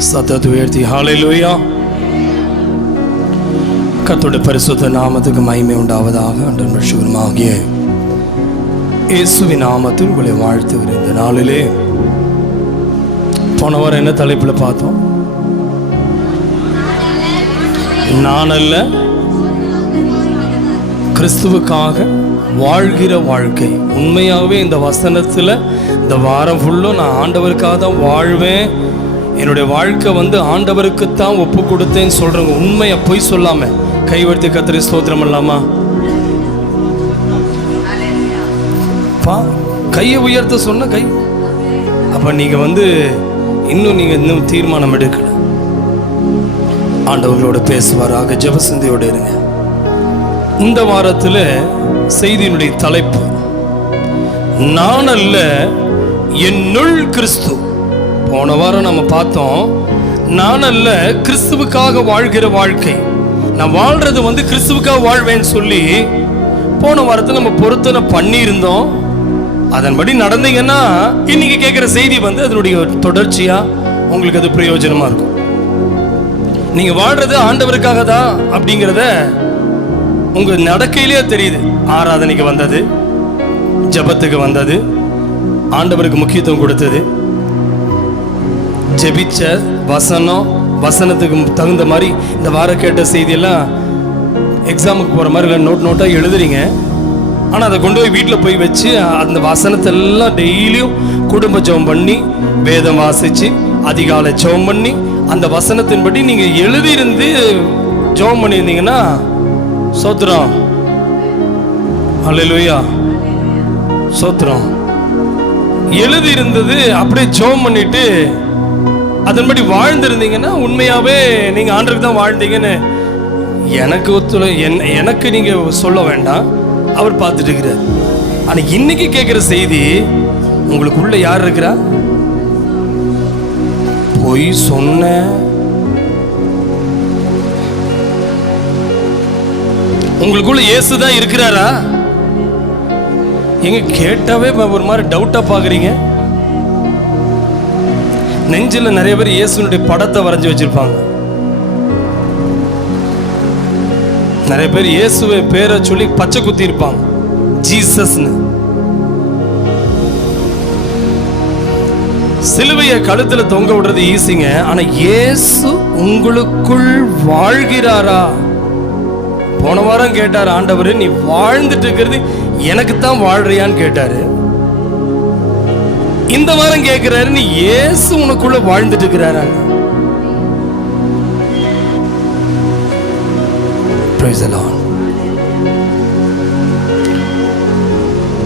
சத்தத்தை உயர்த்தி ஹல்லேலூயா. கர்த்தருடைய பரிசுத்த நாமத்துக்கு மகிமை உண்டாவதாக. அன்றன் ரட்சகருமாகிய இயேசுவின் நாமத்தில் உங்களை வாழ்த்துகிறேன். இந்த நாளிலே போன வாரம் என்ன தலைப்பில் பார்த்தோம்? நான் அல்ல, கிறிஸ்துவுக்காக வாழ்கிற வாழ்க்கை. உண்மையாகவே இந்த வசனத்தில் இந்த வாரம் ஃபுல்லும் நான் ஆண்டவருக்காக தான் வாழ்வேன், என்னுடைய வாழ்க்கை ஆண்டவருக்குத்தான் ஒப்பு கொடுத்தேன்னு சொல்கிறவங்க உண்மையை பொய் சொல்லாமல் கைவர்த்தி கர்த்தரை ஸ்தோத்திரம் இல்லாமா? கையை உயர்த்த சொன்ன கை. அப்போ நீங்கள் இன்னும் தீர்மானம் எடுக்கல. ஆண்டவர்களோட பேசுவாராக. ஜெபசிந்தையோடு இருங்க. இந்த வாரத்தில் செய்தியினுடைய தலைப்பு நான் அல்ல, என்னுள் கிறிஸ்து. போன வாரம் நம்ம பார்த்தோம், நான் அல்ல, கிறிஸ்துவுக்காக வாழ்கிற வாழ்க்கை. நான் வாழ்றது கிறிஸ்துவுக்காக வாழ்வேன்னு சொல்லி போன வாரத்தில் நம்ம பொருத்தனை பண்ணியிருந்தோம். அதன்படி நடந்தீங்கன்னா இன்னைக்கு கேட்குற செய்தி அதனுடைய தொடர்ச்சியா உங்களுக்கு அது பிரயோஜனமா இருக்கும். நீங்க வாழ்றது ஆண்டவருக்காக தான் அப்படிங்கிறத உங்க நடக்கையிலேயே தெரியுது. ஆராதனைக்கு வந்தது, ஜபத்துக்கு வந்தது, ஆண்டவருக்கு முக்கியத்துவம் கொடுத்தது, ஜெபிச்ச வசனத்துக்கு தகுந்த மாதிரி இந்த வாரம் கேட்ட செய்தியெல்லாம் எக்ஸாமுக்கு போகிற மாதிரி இல்லை நோட்டாக எழுதுறீங்க. ஆனால் அதை கொண்டு போய் வீட்டில் போய் வச்சு அந்த வசனத்தெல்லாம் டெய்லியும் குடும்ப ஜெபம் பண்ணி, வேதம் வாசித்து, அதிகாலை ஜெபம் பண்ணி, அந்த வசனத்தின்படி நீங்கள் எழுதியிருந்து ஜெபம் பண்ணியிருந்தீங்கன்னா சோத்திரம். அல்லேலூயா, சோத்திரம். எழுதியிருந்தது அப்படியே ஜெபம் பண்ணிட்டு அதன்படி வாழ்ந்திருந்தீங்கன்னா உண்மையாவே நீங்க ஆண்டவருக்கு தான் வாழ்ந்தீங்கன்னு எனக்கு நீங்க சொல்ல வேண்டாம், அவர் பார்த்துட்டு இருக்கிறார். ஆனா இன்னைக்கு கேட்கிற செய்தி உங்களுக்குள்ள யார் இருக்கிறா? பொய் சொன்ன, உங்களுக்குள்ள இயேசுதான் இருக்கிறாரா? எங்க கேட்டாவே ஒரு மாதிரி டவுட்டா பாக்குறீங்க. நெஞ்சில் நிறைய பேர் இயேசுனுடைய படத்தை வரைஞ்சி வச்சிருப்பாங்க. நிறைய பேர் இயேசுவை பேரை சொல்லி பச்சை குத்தி இருப்பாங்க, ஜீசஸ்னு. சிலுவையை கழுத்துல தொங்க விடுறது ஈஸிங்க. ஆனா இயேசு உங்களுக்குள் வாழ்கிறாரா? போன வாரம் கேட்டார் ஆண்டவர், நீ வாழ்ந்துட்டு இருக்கிறது எனக்கு தான் வாழ்றியான்னு கேட்டாரு. இந்த வாரம் கேட்கிறாரு, நீ இயேசு உனக்குள்ள வாழ்ந்துட்டு இருக்கிறாரா?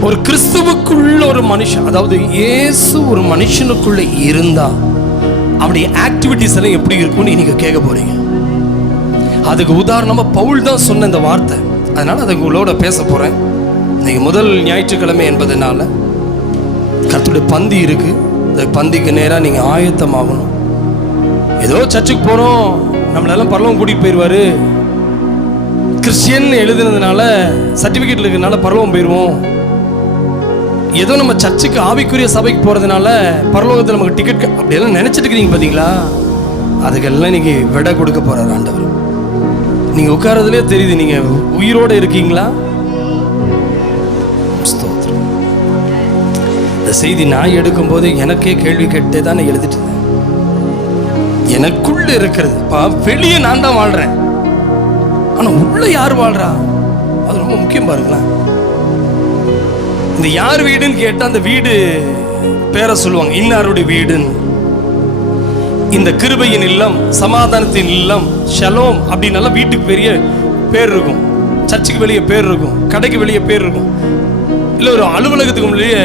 ஒரு கிறிஸ்துவுக்குள்ள ஒரு மனுஷன், அதாவது இயேசு ஒரு மனுஷனுக்குள்ள இருந்தா அப்படி ஆக்டிவிட்டிஸ் எல்லாம் எப்படி இருக்கும்னு நீங்க கேட்க போறீங்க. அதுக்கு உதாரணமா பவுல் தான் சொன்ன இந்த வார்த்தை. அதனால அதை உங்களோட பேச போறேன். இன்னைக்கு முதல் ஞாயிற்றுக்கிழமை என்பதனால கர்த்தருடைய பந்தி இருக்கு. இந்த பந்திக்கு நேராக நீங்க ஆயத்தமாகணும். ஏதோ சர்ச்சுக்கு போறோம், நம்மளெல்லாம் பரலோகம் கூட்டிட்டு போயிடுவாரு, கிறிஸ்டியன் எழுதுனதுனால சர்டிபிகேட் இருக்கிறதுனால பரலோகம் போயிடுவோம், ஏதோ நம்ம சர்ச்சுக்கு ஆவிக்குரிய சபைக்கு போறதுனால பரலோகத்தில் நமக்கு டிக்கெட், அப்படியெல்லாம் நினைச்சிட்டு இருக்கிறீங்க பார்த்தீங்களா? அதுக்கெல்லாம் இன்னைக்கு விடை கொடுக்க போறாரு ஆண்டவர். நீங்க உட்காரதுலேயே தெரியுது நீங்க உயிரோட இருக்கீங்களா? இந்த செய்தி நான் எடுக்கும் போது எனக்கே கேள்வி கேட்டே தானே எழுதிட்டு இருந்தேன். எனக்குள்ள இருக்கிறது வெளியே நான் தான் வாழ்றேன், ஆனா உள்ள யார் வாழ்றா? அது ரொம்ப முக்கியம். பாருங்களேன், இந்த யார் வீடுன்னு கேட்டா அந்த வீடு பேரை சொல்லுவாங்க, இன்னாருடைய வீடுன்னு. இந்த கிருபையின் இல்லம், சமாதானத்தின் இல்லம், ஷலோம் அப்படின்னு வீட்டுக்கு பெரிய பேர் இருக்கும், சர்ச்சுக்கு வெளியே பேர் இருக்கும், கடைக்கு வெளியே பேர் இருக்கும். இல்லை ஒரு அலுவலகத்துக்கு முன்னாடியே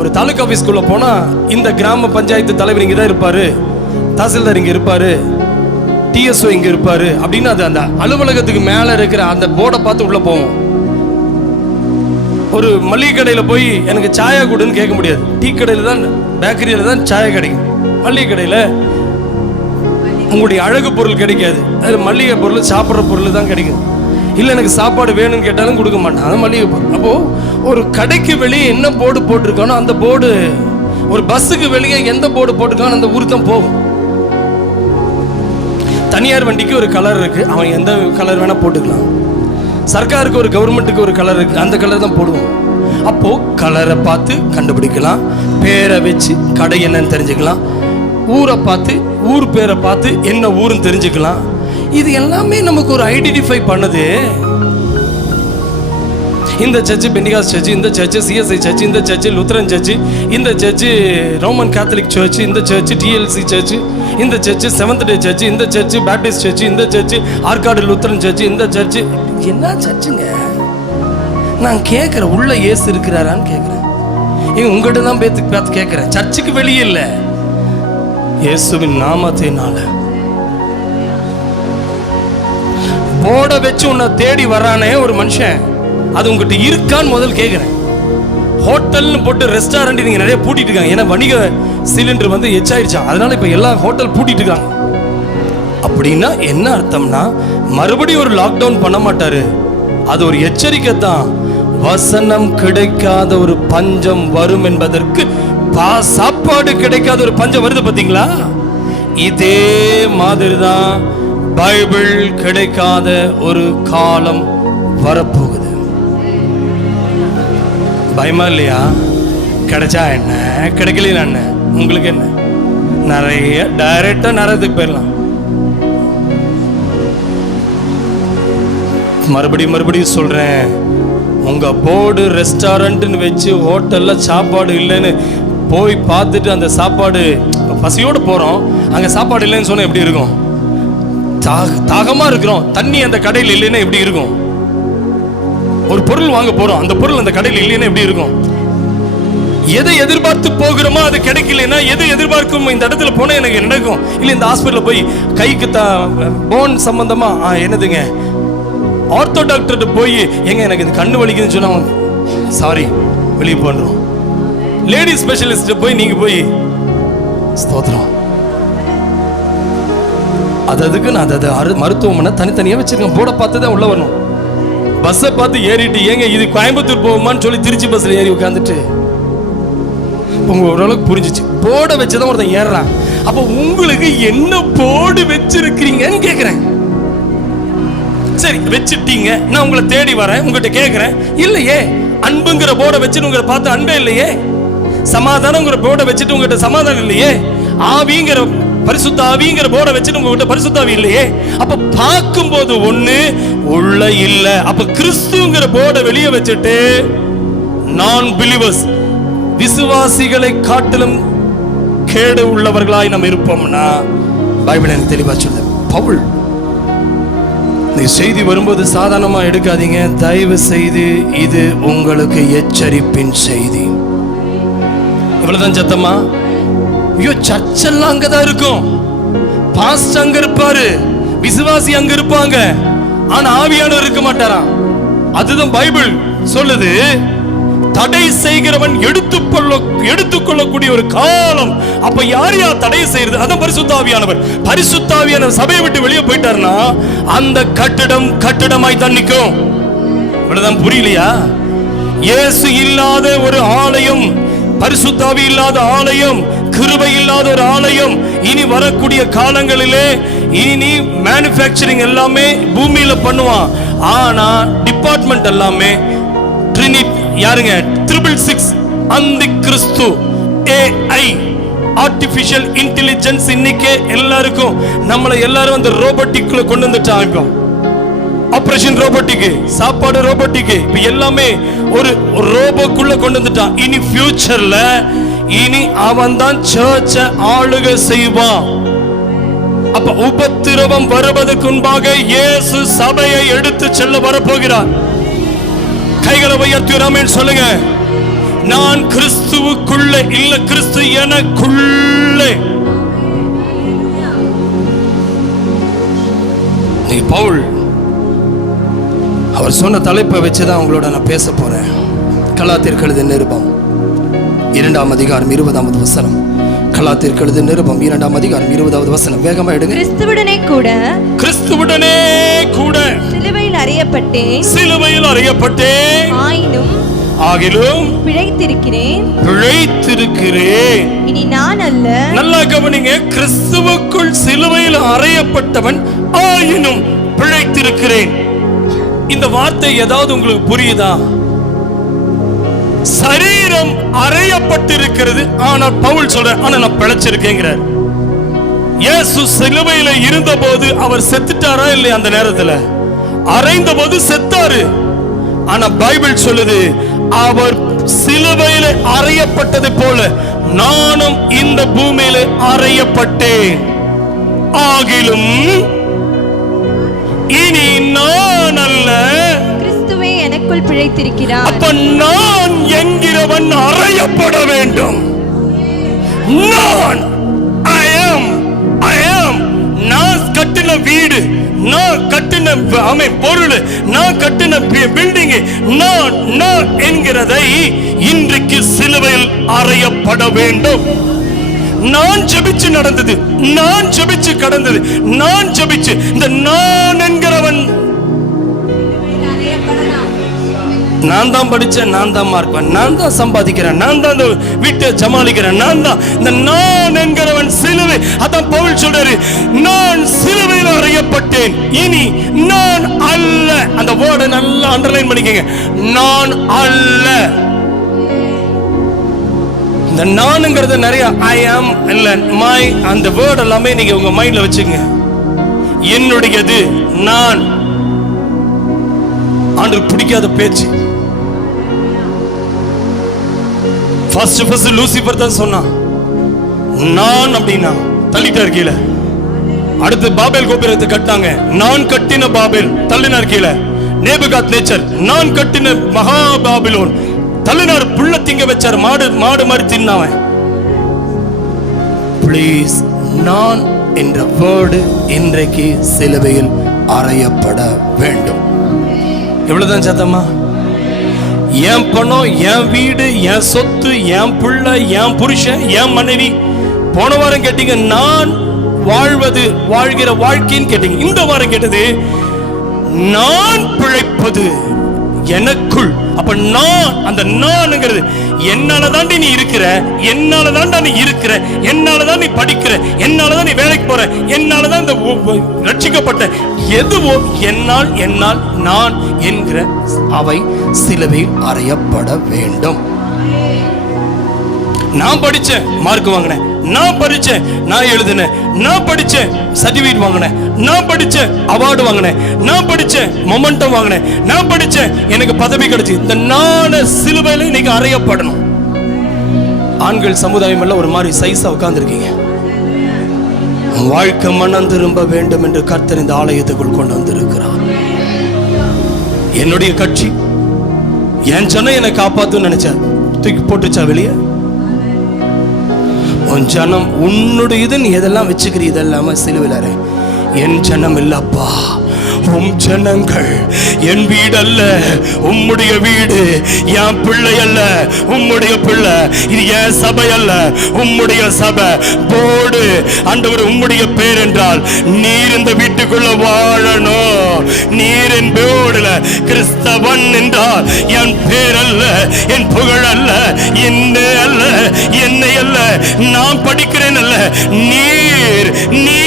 ஒரு தாலுகா ஆஃபீஸ்க்குள்ள போனா இந்த கிராம பஞ்சாயத்து தலைவர் இங்கே தான் இருப்பாரு, தாசில்தார் இங்கே இருப்பாரு, டிஎஸ்ஓ இங்கே இருப்பாரு அப்படின்னு அது அந்த அலுவலகத்துக்கு மேலே இருக்கிற அந்த போர்டை பார்த்து உள்ள போவோம். ஒரு மளிகை கடையில் போய் எனக்கு சாயா கொடுன்னு கேட்க முடியாது. டீ கடையில் தான், பேக்கரியில் தான் சாயா கிடைக்கும். மளிகை கடையில் உங்களுடைய அழகு பொருள் கிடைக்காது, அது மளிகை பொருள் சாப்பிட்ற பொருள் தான் கிடைக்கும். இல்லை எனக்கு சாப்பாடு வேணும்னு கேட்டாலும் கொடுக்க மாட்டான், அது மளிகை பொருள். அப்போது ஒரு கடைக்கு வெளியே என்ன போர்டு போட்டிருக்கானோ அந்த போர்டு, ஒரு பஸ்ஸுக்கு வெளியே எந்த போர்டு போட்டிருக்கானோ அந்த ஊருக்கு தான் போகும். தனியார் வண்டிக்கு ஒரு கலர் இருக்கு, அவன் எந்த கலர் வேணா போட்டுக்கலாம். சர்க்காருக்கு ஒரு கவர்மெண்ட்டுக்கு ஒரு கலர் இருக்கு, அந்த கலர் தான் போடுவோம். அப்போ கலரை பார்த்து கண்டுபிடிக்கலாம், பேரை வச்சு கடை என்னன்னு தெரிஞ்சுக்கலாம், ஊரை பார்த்து ஊர் பேரை பார்த்து என்ன ஊருன்னு தெரிஞ்சுக்கலாம். இது எல்லாமே நமக்கு ஒரு ஐடென்டிஃபை பண்ணுது. இந்த சர்ச்சு பெண்டிகாஸ் சர்ச்சு, இந்த சர்ச்சு சிஎஸ்ஐ சர்ச்சு, இந்த சர்ச்சு லுத்தரன் சர்ச்சு, இந்த சர்ச்சு ரோமன் கேத்தலிக் சர்ச்சு, இந்த சர்ச்சு டிஎல்சி சர்ச்சு, இந்த சர்ச்சு செவன்த் டே சர்ச்சு, இந்த சர்ச்சு பேப்டிஸ்ட் சர்ச்சு, இந்த சர்ச்சு ஆற்காடு லுத்தரன் சர்ச்சு, இந்த சர்ச்சு. என்ன சர்ச்சுங்க? நான் கேட்குறேன், உள்ள இயேசு இருக்கிறாரான்னு கேட்குறேன். உங்கள்கிட்ட தான் பார்த்து கேட்குறேன். சர்ச்சுக்கு வெளியே இல்லை, இயேசுவின் நாமத்தினால போட வச்சு உன்னை தேடி வரானே ஒரு மனுஷன், அது உங்ககிட்ட இருக்கான்னு முதல் கேட்குறேன். ஹோட்டல்னு போட்டு ரெஸ்டாரண்ட் நீங்கள் நிறைய பூட்டிட்டு இருக்காங்க. ஏன்னா வணிக சிலிண்டர் வந்து எச்சாயிருச்சா, அதனால இப்போ எல்லா ஹோட்டல் பூட்டிட்டு இருக்காங்க. அப்படின்னா என்ன அர்த்தம்னா, மறுபடியும் ஒரு லாக்டவுன் பண்ண மாட்டாரு. அது ஒரு எச்சரிக்கை தான். வசனம் கிடைக்காத ஒரு பஞ்சம் வரும் என்பதற்கு சாப்பாடு கிடைக்காத ஒரு பஞ்சம் வருது பார்த்தீங்களா? இதே மாதிரி தான் பைபிள் கிடைக்காத ஒரு காலம் வரப்போகுது. பயமா இல்லையா? கிடைச்சா என்ன, கிடைக்கல என்ன, உங்களுக்கு என்ன? நிறைய டைரக்டா நரகத்துக்கு போயிடலாம். மறுபடியும் சொல்றேன், உங்க போர்டு ரெஸ்டாரண்ட்னு வச்சு ஹோட்டல்ல சாப்பாடு இல்லைன்னு போய் பார்த்துட்டு அந்த சாப்பாடு பசியோடு போறோம், அங்க சாப்பாடு இல்லைன்னு சொன்னா எப்படி இருக்கும்? தாகமா இருக்கிறோம், தண்ணி அந்த கடையில் இல்லைன்னா எப்படி இருக்கும்? ஒரு பொருள் வாங்க போறோம், அந்த பொருள் அந்த கடையில் இல்லைன்னா எப்படி இருக்கும்? எதை எதிர்பார்த்து போகிறோமோ அது கிடைக்கலன்னா, எது எதிர்பார்க்கும் இந்த இடத்துல போனா எனக்கு நடக்கும் இல்லை, இந்த ஹாஸ்பிட்டல் போய் கைக்கு போன் சம்பந்தமா என்னதுங்க ஆர்த்தோ டாக்டர்கிட்ட போய் எங்க எனக்கு இது கண்ணு வலிக்குதுன்னு சொன்னா சாரி வெளியே போன்றோம். லேடி ஸ்பெஷலிஸ்ட் போய் நீங்க போய் ஸ்தோத்திரம், அதுக்கு நான் அதை மருத்துவமனை தனித்தனியா வச்சிருக்கேன். போட பார்த்து தான் உள்ள வரணும். பஸ்ஸை பார்த்து ஏறிட்டு ஏங்க இது கோயம்புத்தூர் போகுமான்னு சொல்லி திருச்சி பஸ்ல ஏறி உட்காந்துட்டு உங்க ஓரளவுக்கு புரிஞ்சிச்சு. போட வச்சுதான் ஒருத்தன் ஏறுறான். அப்ப உங்களுக்கு என்ன போடு வச்சிருக்கிறீங்கன்னு கேக்குறேன். சரி வச்சுட்டீங்க, நான் உங்களை தேடி வரேன், உங்ககிட்ட கேட்கிறேன், இல்லையே அன்புங்கிற போட வச்சுட்டு உங்களை பார்த்து அன்பே இல்லையே, சமாதானங்கிற போட வச்சுட்டு உங்ககிட்ட சமாதானம் இல்லையே, ஆவிங்கிற பரிசுத்த ஆவிங்கிற போட வச்சுட்டு உங்ககிட்ட பரிசுத்தாவி இல்லையே. அப்ப பார்க்கும்போது ஒண்ணு உள்ள இல்ல. அப்ப கிறிஸ்துங்கிற போட வெளியே வச்சுட்டு நான் பிலீவர்ஸ் விசுவாசிகளை காட்டிலும் கேடு உள்ளவர்களாய் நம்ம இருப்போம்னா பைபிள் எனக்கு தெளிவா சொல்லுது. பவுல் இந்த செய்தி வரும்போது சாதாரணமா எடுக்காதீங்க, தயவு செய்து இது உங்களுக்கு எச்சரிப்பின் செய்தி. இவ்வளவுதான் சத்தமா? ஐயோ சர்ச்செல்லாம் அங்கதான் இருக்கும், பாஸ்டர் அங்க இருப்பாரு, விசுவாசி அங்க இருப்பாங்க, ஆனா ஆவியானவர் இருக்க மாட்டாராம். அதுதான் பைபிள் சொல்லுது. தடை செய்கிறவன் எடுத்துக்கொள்ளக்கூடிய ஒரு காலம். அப்ப யார் தடை செய்யறது? அதான் பரிசுத்த ஆவியானவர். பரிசுத்த ஆவியானவர் சபையை விட்டு வெளியே போயிட்டாருன்னா அந்த கட்டிடமாய் தான் நிற்கும். இவ்வளவுதான். புரியலையா? இயேசு இல்லாத ஒரு ஆலயம், பரிசுத்த ஆவி இல்லாத ஆலயம், கிருபை இல்லாத ஒரு ஆலயம் இனி வரக்கூடிய காலங்களிலே இனி மேனுஃபேக்சரிங் எல்லாமே பூமியில பண்ணுவான். ஆனா டிபார்ட்மெண்ட் எல்லாமே யாருங்க? 666 அந்த கிறிஸ்து AI ஆர்டிபிஷியல் இன்டெலிஜென்ஸ். இன்னைக்கு எல்லாருக்கும் நம்மளை எல்லாரும் அந்த ரோபோட்டிக்ல கொண்டு வந்துட்டாங்க. ஆபரேஷன் ரோபோட்டிக், சாப்பாடு ரோபோட்டிக், இப்ப எல்லாமே ஒரு ரோபோக்குள்ள கொண்டு வந்துட்டான். இனி ஃபியூச்சர்ல இனி அவன் தான் சர்ச்சை ஆளுகை செய்வான். அப்ப உபத்திரவம் வருவதற்கு முன்பாக இயேசு சபையை எடுத்து செல்ல வரப்போகிறார். கைகளை உயர்த்தி ஆமென் சொல்லுங்க. நான் கிறிஸ்துவுக்குள்ள இல்ல, கிறிஸ்து எனக்குள்ளே. பவுல் அவர் சொன்ன தலைப்பை வச்சுதான் உங்களோட நான் பேச போறேன். கலாத்தியருக்கு எழுதிய நிருபம் 2ஆம் அதிகாரம் 20வது வசனம். கலாத்தியருக்கு எழுதிய நிருபம் 2ஆம் அதிகாரம் 20வது வசனம். வேகமா எடுங்க. கிறிஸ்துவுடனே கூட சிலுவையில் அறையப்பட்டேன். ஆகிலும் பிழைத்திருக்கிறேன். இனி நான் அல்ல. நல்லா கவனிங்க, கிறிஸ்துவுக்குள் சிலுவையில் அறையப்பட்டவன் ஆயினும் பிழைத்திருக்கிறேன். இந்த வார்த்தை ஏதாவது உங்களுக்கு புரியுதா? சரீரம் அறையப்பட்டிருக்கிறது, ஆனால் பவுல் சொல்ற ஆனா நான் பிழைச்சிருக்கேங்கிறார். இயேசு சிலுவையில இருந்த போது அவர் செத்துட்டாரா இல்லையா? அந்த நேரத்துல அறைந்த போது செத்தாரு. ஆனா பைபிள் சொல்லுது அவர் சிலுவையில அறையப்பட்டது போல நானும் இந்த பூமியில அறையப்பட்டேன். ஆகிலும் இனி நான் அல்ல, கிறிஸ்துவே எனக்குள் பிழைத்திருக்கிறார். அப்ப நான் என்கிறவன் அறையப்பட வேண்டும். நான் நான் கட்டின வீடு, நான் கட்டின பொருள், நான் கட்டின பில்டிங், நான் என்கிறதை இன்றைக்கு சிலுவையில் அறையப்பட வேண்டும். நான் ஜெபிச்சு நடந்தது, நான் ஜெபிச்சு கடந்தது, நான் ஜெபிச்சு இந்த நான் என்கிறவன், நான் தான் படிச்சேன், நான் தான் மார்க், நான் தான் சம்பாதிக்கிறேன், நான் தான் வீட்டை சமாளிக்கிறேன், நான் தான் இந்த நான் என்கிறவன் சிலுவை. அதான் பவுல் சொல்றாரு, நான் சிலுவையில் அறையப்பட்டேன், இனி நான் அல்ல. அந்த வேர்டை நல்லா அண்டர்லைன் பண்ணிக்கங்க, நான் அல்ல. இந்த நான்ங்கிறது நிறைய ஐ ஆம் இல்ல மை, அந்த வேர்ட் எல்லாமே நீங்க உங்க மைண்ட்ல வச்சுங்க. என்னுடையது நான். ஆண்டவருக்கு பிடிக்காத பேச்சு. ஃபர்ஸ்ட் லூசிபர் தான் சொன்னான் நான் அப்படின்னா, தள்ளிட்டார் கீழே. அடுத்து பாபேல் கோபுரத்தை கட்டினாங்க, நான் கட்டின பாபேல், தள்ளினார் கீழே. நேபுகாத் நேச்சர், நான் கட்டின மகா பாபிலோன், தள்ளினார். புள்ள திங்க வச்சார், மாடு மாதிரி தின்னாவன். ப்ளீஸ், நான் என்ற வேர்டு இன்றைக்கு சிலுவையில் அறையப்பட வேண்டும். எவ்வளவுதான் சத்தமா? என் பணம், என் வீடு, என் சொத்து, என் பிள்ளை, என் புருஷன், என் மனைவி. போன வாரம் கேட்டீங்க நான் வாழ்கிற வாழ்க்கைன்னு கேட்டீங்க. இந்த வாரம் கேட்டது நான் பிழைப்பது எனக்குள். அப்ப நான், அந்த நான்ங்கிறது என்னாலதான் நீ இருக்கிற, என்னாலதான் நீ இருக்கிற, என்னாலதான் நீ படிக்கிற, என்னாலதான் நீ வேலைக்கு போற, என்னாலதான் இந்த ரட்சிக்கப்பட்ட, எதுவோ என்னால் நான் என்கிற அவை சிலுவையில் அறையப்பட வேண்டும். நான் படிச்சேன், மார்க் வாங்கினேன், நான் படிச்சேன், நான் எழுதினேன், நான் படிச்சேன், சர்டிபிகேட் வாங்கினேன், நான் படிச்சேன், அவார்டு வாங்கினேன், நான் படிச்சேன், மொமெண்டம் வாங்கினேன், நான் படிச்சேன், எனக்கு பதவி கிடைச்சு. இந்த நான சிலுவையில இன்னைக்கு அறையப்படணும். ஆண்கள் சமுதாயம் எல்லாம் ஒரு மாதிரி சைஸா உட்கார்ந்துருக்கீங்க. வாழ்க்கை மனம் திரும்ப வேண்டும் என்று கர்த்தர் இந்த ஆலயத்துக்குள் கொண்டு வந்திருக்கிறார். என்னுடைய கட்சி, என் ஜனம் என்னை காப்பாத்து நினைச்ச தூக்கி போட்டுச்சா வெளியே? உன் ஜனம் உன்னுடைய இது, நீ எதெல்லாம் வச்சுக்கிறீ, இதெல்லாம சிலுவையில என் ஜனம் இல்லப்பா, உம் ஜனங்கள். என் வீடு அல்ல உம்முடைய வீடு, என் பிள்ளை அல்ல உம்முடைய பிள்ளை, இது என் சபை அல்ல உம்முடைய சபை. போடு ஆண்டவர் உம்முடைய பேர் என்றால் நீர் இந்த வீட்டுக்குள்ள வாழணும். நீர் என் போர்டுல கிறிஸ்தவன் என்றால் என் பேர் அல்ல, என் புகழ் அல்ல, என்னை அல்ல, என்னை அல்ல, நான் படிக்கிறேன் அல்ல, நீர். நீ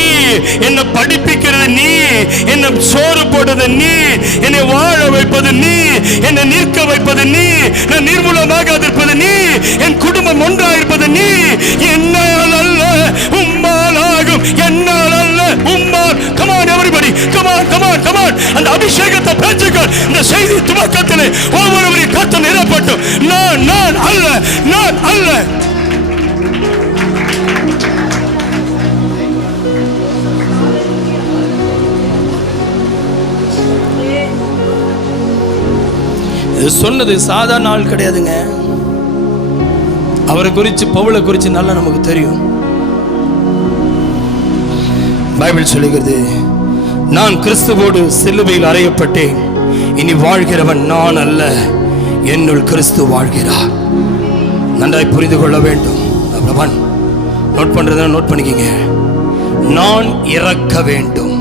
என்னை படிப்பிக்கிறது நீ, என்னை சோறு போடுறது நீ, என்னை வாழ வைப்பது நீ, என்னை நிற்க வைப்பது நீ, நான் நிர்மூலமாக இருப்பது நீ, என் குடும்பம் ஒன்றாயிருப்பது நீ. என்னால் அல்ல உம்மால் ஆகும், என்னால் அல்ல உம்மால். Come on everybody, come on, come on, come on. அந்த அபிஷேகத்தை பெற்றுக்கள். இந்த செய்தி துவக்கத்திலே ஒவ்வொருவரையும் கர்த்தர் நிரப்பட்டும். நான் அல்ல, நான் அல்ல. சொன்னது சாதாரண ஆள் கிடையாதுங்க. அவரை குறித்து, பவுலை குறித்து நல்லா நமக்கு தெரியும். பைபிள் சொல்லுகிறது, நான் கிறிஸ்துவோடு சிலுவையில் அறையப்பட்டேன், இனி வாழ்கிறவன் நான் அல்ல, என்னுள் கிறிஸ்து வாழ்கிறார். நன்றாய் புரிந்து கொள்ள வேண்டும். நோட் பண்றத நோட் பண்ணிக்கங்க. நான் இறக்க வேண்டும்.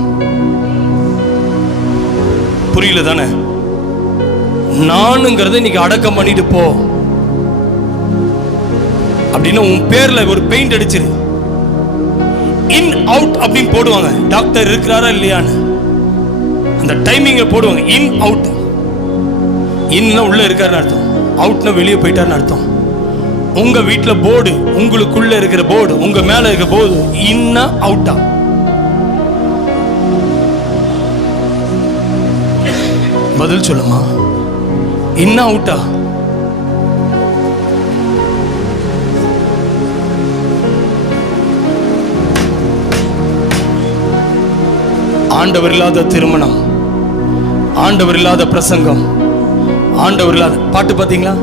புரியல தானே? நானுங்கிறத இன்னைக்கு அடக்கம் பண்ணிட்டு போ அப்படின்னு உன் பேர்ல ஒரு பெயிண்ட் அடிச்சிரு. இன் அவுட் அப்படின்னு போடுவாங்க, டாக்டர் இருக்கிறாரா இல்லையான்னு அந்த டைமிங்க போடுவாங்க. இன் அவுட், இன்னா உள்ள இருக்காருன்னு அர்த்தம், அவுட்னா வெளியே போயிட்டாருன்னு அர்த்தம். உங்க வீட்டுல போர்டு, உங்களுக்குள்ள இருக்கிற போர்டு, உங்க மேல இருக்க போர்டு இன்னா அவுட்டா? பதில் சொல்லுமா, இன்னா அவுட்டா? ஆண்டவர் இல்லாத திருமணம், ஆண்டவர் இல்லாத பிரசங்கம், ஆண்டவர் இல்லாத பாட்டு, பாத்தீங்களா?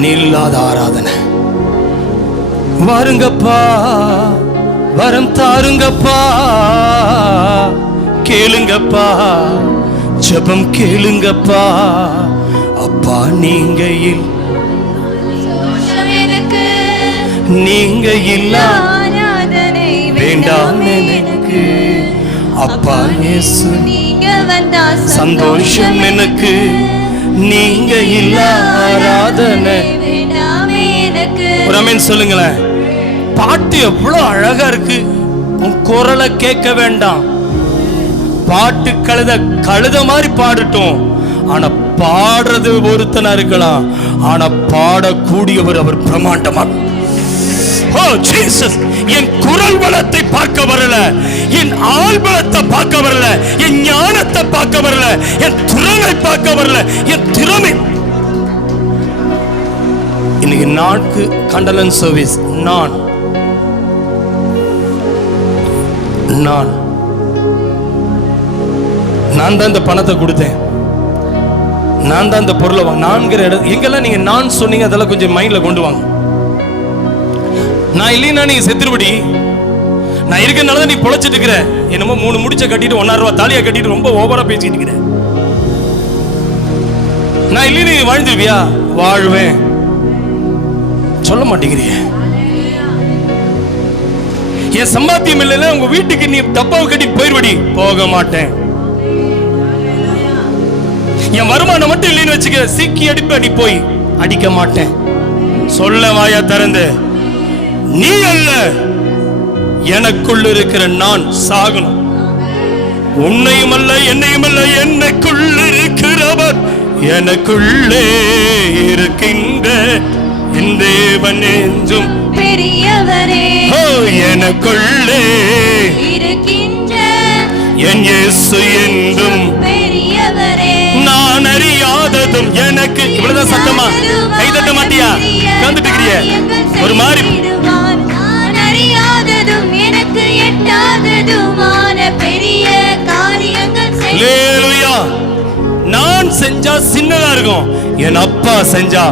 நீ இல்லாத ஆராதனை. வாருங்கப்பா, வரம் தாருங்கப்பா, கேளுங்கப்பா, ஜெபம் கேளுங்கப்பா. அப்பா நீங்க நீங்க இல்ல வேண்டாம் எனக்கு. அப்பா இயேசு நீங்க வந்தா சந்தோஷம் எனக்கு. நீங்க இல்ல ஆராதனை வேண்டாமே எனக்கு. ஒரு ஆமென் சொல்லுங்களேன். பாட்டு எவ்வளவு அழகா இருக்கு. உன் குரலை கேட்க வேண்டாம், பாட்டு கழுத மாதிரி பாடட்டும். ஆனா பாடுறது ஒருத்தனா இருக்கலாம், ஆனா பாடக்கூடியவர் அவர் பிரமாண்டமா. ஓ ஜீசஸ், என் குரல் வளத்தை பார்க்க வரல, என் ஆள் பலத்தை பார்க்க வரல, என் ஞானத்தை பார்க்க வரல, என் திறமை பார்க்க வரல, என் திறமை. இன்னைக்கு நாட்கு கண்டலன் சர்வீஸ். நான் தான் இந்த பணத்தை கொடுத்தேன், நான் தான் இந்த பொருளை வாங்க. நான்கிற இடம் எங்கெல்லாம் நீங்க நான் சொன்னீங்க அதெல்லாம் கொஞ்சம் மைண்ட்ல கொண்டு வாங்க. நான் இல்லைன்னா நீங்க செத்துருபடி. நான் இருக்கனால நீ பொழைச்சிட்டு இருக்கிற. என்னமோ 3 முடிச்ச கட்டிட்டு 1,000 ரூபாய் தாலியா கட்டிட்டு ரொம்ப ஓவரா பேசிட்டு இருக்கிற. நான் இல்லை நீ வாழ்ந்துருவியா? வாழ்வேன் சொல்ல மாட்டேங்கிறிய. என் சம்பாத்தியம் இல்லைன்னா உங்க வீட்டுக்கு நீ டப்பாவை கட்டிட்டு போயிடுவடி. போக மாட்டேன். என் வருமானம் மட்டும் இல்லைன்னு வச்சுக்க, சிக்கி அடிப்ப நீ போய் அடிக்க மாட்டேன். சொல்ல வாயா திறந்து. நீ அல்ல, எனக்குள்ள இருக்கிற நான் சாகணும். உன்னையும் அல்ல என்னையும் அல்ல, எனக்குள்ள இருக்கிறவர், எனக்குள்ளே இருக்கின்ற என் தேவன் என்றும் பெரியவரே. ஓ எனக்குள்ளே இருக்கின்ற என் இயேசு என்றும் பெரியவரே. நான் அறியாததும் எனக்கு. இவ்வளவுதான் சத்தமா? கை தட்ட மாட்டியா? கந்துட்டு இருக்கிறிய ஒரு மாதிரி. நான் அறியாததும் எனக்கு எட்டாததுமான பெரிய காரியங்கள் ஹல்லேலூயா. நான் செஞ்சா சின்னதா இருக்கும், என் அப்பா செஞ்சா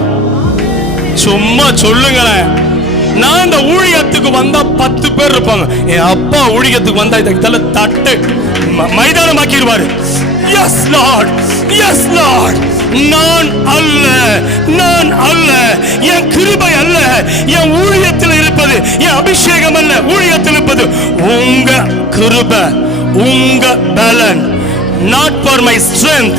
சும்மா சொல்லுங்களேன். நான் இந்த ஊழியத்துக்கு வந்தா 10 பேர் இருப்பாங்க. என் அப்பா ஊழியத்துக்கு வந்தா இதுக்கு தலை தட்டு மைதானமாக்கிடுவாரு. Yes lord, yes lord. நான் அல்ல, நான் அல்ல, என் கிருபை அல்ல, என் ஊழியத்தில் இருப்பது, என் அபிஷேகம் அல்ல, ஊழியத்தில் இருப்பது உங்க கிருபை, உங்க பலன். Not for my strength,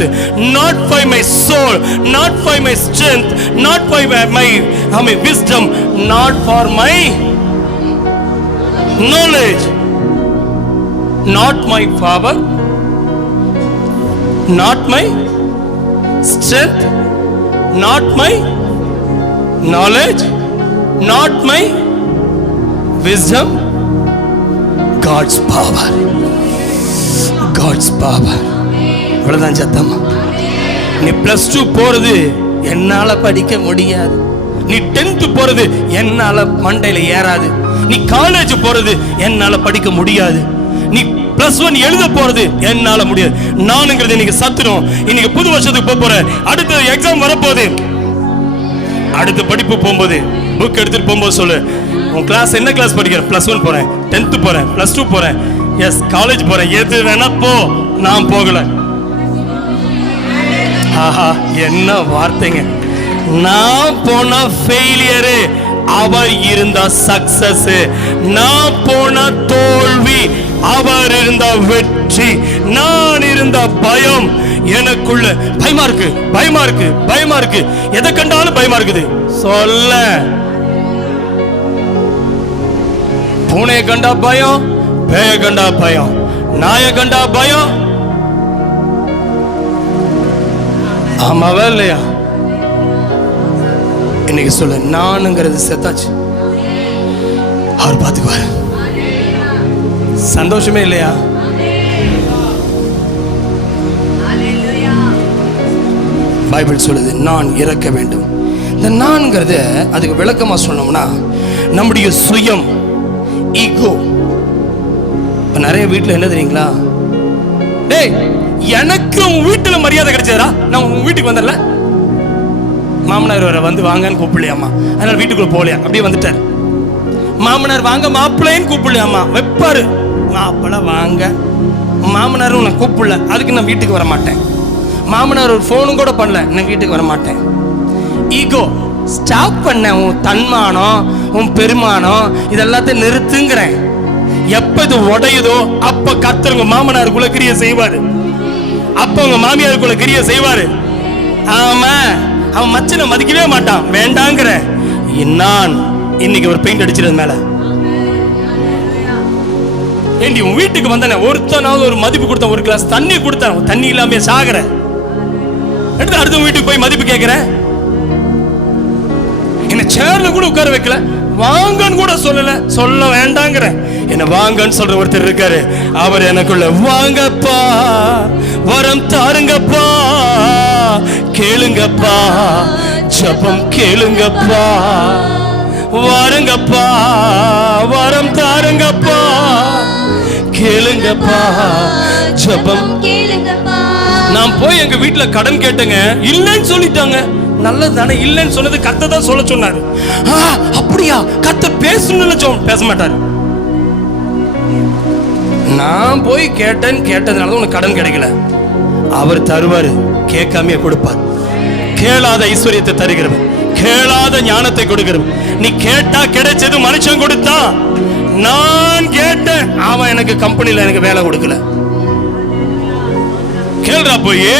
not for my soul, not for my strength, not for my wisdom, not for my knowledge, not my power, not my strength, not my knowledge, not my wisdom, God's power, God's power. இவ்வளவுதான் சத்தம். நீ +2 போறது என்னால படிக்க முடியாது. நீ 10th போறது என்னால மண்டையில ஏறாது. நீ காலேஜ் போறது என்னால படிக்க முடியாது. நீ +1 எழுத போறது என்னால முடியாது. நானுங்கிறது இன்னைக்கு சத்துரும். இன்னைக்கு புது வருஷத்துக்கு போற, அடுத்த எக்ஸாம் வரப்போகுது. அடுத்த படிப்பு போகும்போது புக் எடுத்துட்டு போகும்போது சொல்லு, உன் கிளாஸ் என்ன கிளாஸ் படிக்கிற? +1 போறேன், 10th போறேன், +2 போறேன், எஸ் காலேஜ் போறேன், எது வேணா போ, நான் போகல. ஆஹா என்ன வார்த்தைங்க. நான் போன ஃபெயிலியரு, அவர் இருந்த சக்சஸ். நான் போன தோல்வி, அவர் இருந்த வெற்றி. நான் இருந்த பயம் எனக்குள்ள பயமா இருக்கு, பயமா இருக்கு, பயமா இருக்கு, எதை கண்டாலும் பயமா இருக்குது. சொல்ல பூனை கண்டா பயம், பேய கண்டா பயம், நாய கண்டா பயம். ஆமாவா இல்லையா? இன்னைக்கு சொல்ல நானுங்கிறது செத்தாச்சு, அவர் பார்த்துக்குவாரு. சந்தோஷமே இல்லையா? பைபிள் சொல்லுது நான் இறக்க வேண்டும். இந்த நான்கிறத அதுக்கு விளக்கமா சொன்னோம்னா நம்முடைய சுயம், ஈகோ. நிறைய வீட்டில் என்ன தெரியுங்களா, டேய் எனக்கு உன் வீட்டில் மரியாதை கிடைச்சதா, நான் உன் வீட்டுக்கு வந்தல, மாமனார் வர வந்து வாங்கன்னு கூப்பிடலையாமா, அதனால வீட்டுக்குள்ள போகலையா, அப்படியே வந்துட்டார். மாமனார் வாங்க மாப்பிள்ளைன்னு கூப்பிடலையாமா, வைப்பாரு மாப்பிள்ளை வாங்க, மாமனார் உன்னை கூப்பிடல, அதுக்கு நான் வீட்டுக்கு வர மாட்டேன். மாமனார் ஒரு ஃபோனும் கூட பண்ணல, நான் வீட்டுக்கு வர மாட்டேன். ஈகோ ஸ்டாப் பண்ண, உன் தன்மானம் உன் பெருமானம் இதெல்லாத்தையும் நிறுத்துங்கிறேன். எப்ப இது உடையுதோ அப்ப கர்த்தர் உங்க மாமனாருக்குள்ள கிரியை செய்வாரு, அப்ப உங்க மாமியாருக்குள்ள கிரியை செய்வாரு. ஆமா, அவன் மச்சனை மதிக்கவே மாட்டான், வேண்டாங்கிற. நான் இன்னைக்கு ஒரு பெயிண்ட் அடிச்சிருந்த மேல ஏண்டி உன் வீட்டுக்கு வந்தன ஒருத்தனாவது ஒரு மதிப்பு கொடுத்த, ஒரு கிளாஸ் தண்ணி கொடுத்த, தண்ணி இல்லாம சாகுற, எடுத்து அடுத்த வீட்டுக்கு போய் மதிப்பு கேட்கிற. என்ன சேர்ல கூட உட்கார வைக்கல, வாங்கன்னு கூட சொல்லல, சொல்ல வேண்டாங்கிற. என்ன வாங்கன்னு சொல்ற ஒருத்தர் இருக்காரு, அவர் எனக்குள்ள வாங்கப்பா, வரம் தாருங்கப்பா, கேளுங்கப்பா, ஜபம் கேளுங்கப்பா, வாருங்கப்பா, வரம் தாருங்கப்பா, கேளுங்கப்பா, ஜபம் கேளுங்கப்பா. நான் போய் எங்க வீட்டுல கடன் கேட்டேங்க, இல்லைன்னு சொல்லிட்டாங்க. நல்லது தானே, இல்லைன்னு சொன்னது கர்த்தர் தான் சொல்ல சொன்னாரு. அப்படியா, கர்த்தர் பேசணும்னு பேச மாட்டாரு. நான் போய் கேட்டதுனால உனக்கு கடன் கிடைக்கல, அவர் தருவாரு, கேட்காமையே கொடுப்பார். கேளாத ஐஸ்வர்யத்தை தருகிறவர், கேளாத ஞானத்தை கொடுக்கிறவர். நீ கேட்டா கிடைச்சது மனுஷன் கொடுத்தா, நான் கேட்டேன், அவன் எனக்கு கம்பெனில எனக்கு வேலை கொடுக்கல. கேள்றா போய்,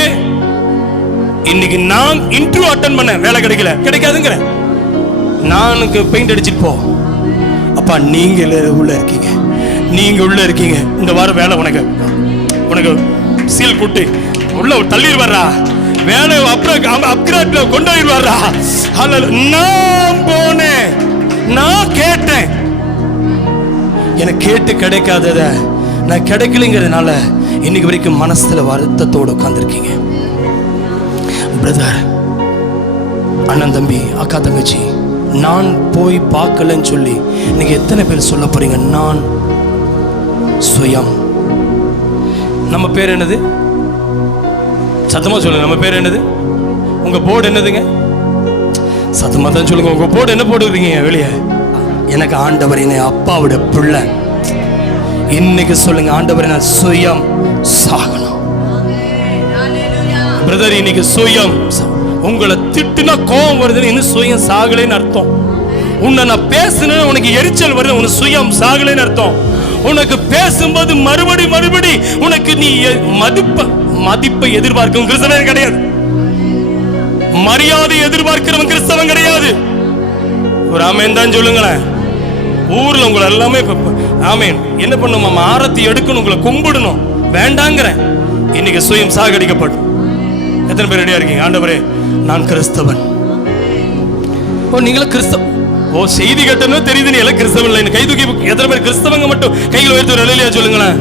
இன்னைக்கு நான் இன்டர்வியூ அட்டெண்ட் பண்ண, வேலை கிடைக்கல, கிடைக்காதுங்கிற. நானுக்கு பெயிண்ட் அடிச்சிட்டு போ. அப்பா நீங்க உள்ள இருக்கீங்க, நீங்க உள்ள இருக்கீங்க, இந்த வாரம் வேலை உனக்கு உனக்கு சீல் கூட்டி உள்ள தள்ளிடுவாரா, வேலை அப்புறம் அப்கிரேட்ல கொண்டு போயிடுவாரா. நான் போனேன், நான் கேட்டேன், எனக்கு கேட்டு கிடைக்காதத நான் கிடைக்கலைங்கிறதுனால இன்னைக்கு வரைக்கும் மனசுல வருத்தத்தோடு உட்கார்ந்துருக்கீங்க. பிரதர், அண்ணன் தம்பி அக்கா தங்கச்சி, நான் போய் பார்க்கலன்னு சொல்லி நீங்க எத்தனை பேர் சொல்ல போறீங்க? நான் சுயம். நம்ம பேர் என்னது? சத்தமா சொல்லுங்க, நம்ம பேர் என்னது? உங்க போர்டு என்னதுங்க? சத்தமா தான் சொல்லுங்க, உங்க போர்டு என்ன போட்டுருக்கீங்க வெளியே? எனக்கு ஆண்டவர் என்னை அப்பாவோட பிள்ளை. இன்னைக்கு சொல்லுங்க, ஆண்டவர் நான் சுயம் சாகணும். பிரதர், இன்னைக்கு சுயம். உங்களை திட்டுனா கோபம் வருதுன்னு இன்னும் சுயம் சாகலைன்னு அர்த்தம். உன்னை நான் பேசுன உனக்கு எரிச்சல் வருது, உனக்கு சுயம் சாகலைன்னு அர்த்தம். உனக்கு பேசும்போது மறுபடி உனக்கு நீ மதிப்பை எதிர்பார்க்கும் கிறிஸ்தவன் கிடையாது, மரியாதை எதிர்பார்க்கிறவன் கிறிஸ்தவன் கிடையாது. ஒரு ஆமேன் தான் சொல்லுங்களேன். ஊர்ல உங்களை எல்லாமே ஆமேன் என்ன பண்ணும், ஆரத்தி எடுக்கணும், உங்களை கும்பிடணும், வேண்டாங்கிறேன். இன்னைக்கு சுயம் சாகடிக்கப்படும். எத்தனை பேர் ரெடியா இருக்கீங்க? ஆண்டவரே நான் கிறிஸ்தவன். ஓ நீங்களும் கிறிஸ்தவ, ஓ செய்தி கட்டணும் தெரியுது, நீ எல்லாம் கிறிஸ்தவன் இல்லை. கை தூக்கி எத்தனை பேர் கிறிஸ்தவங்க மட்டும் கையில் உயர்த்து ஒரு அலையிலையா சொல்லுங்களேன்.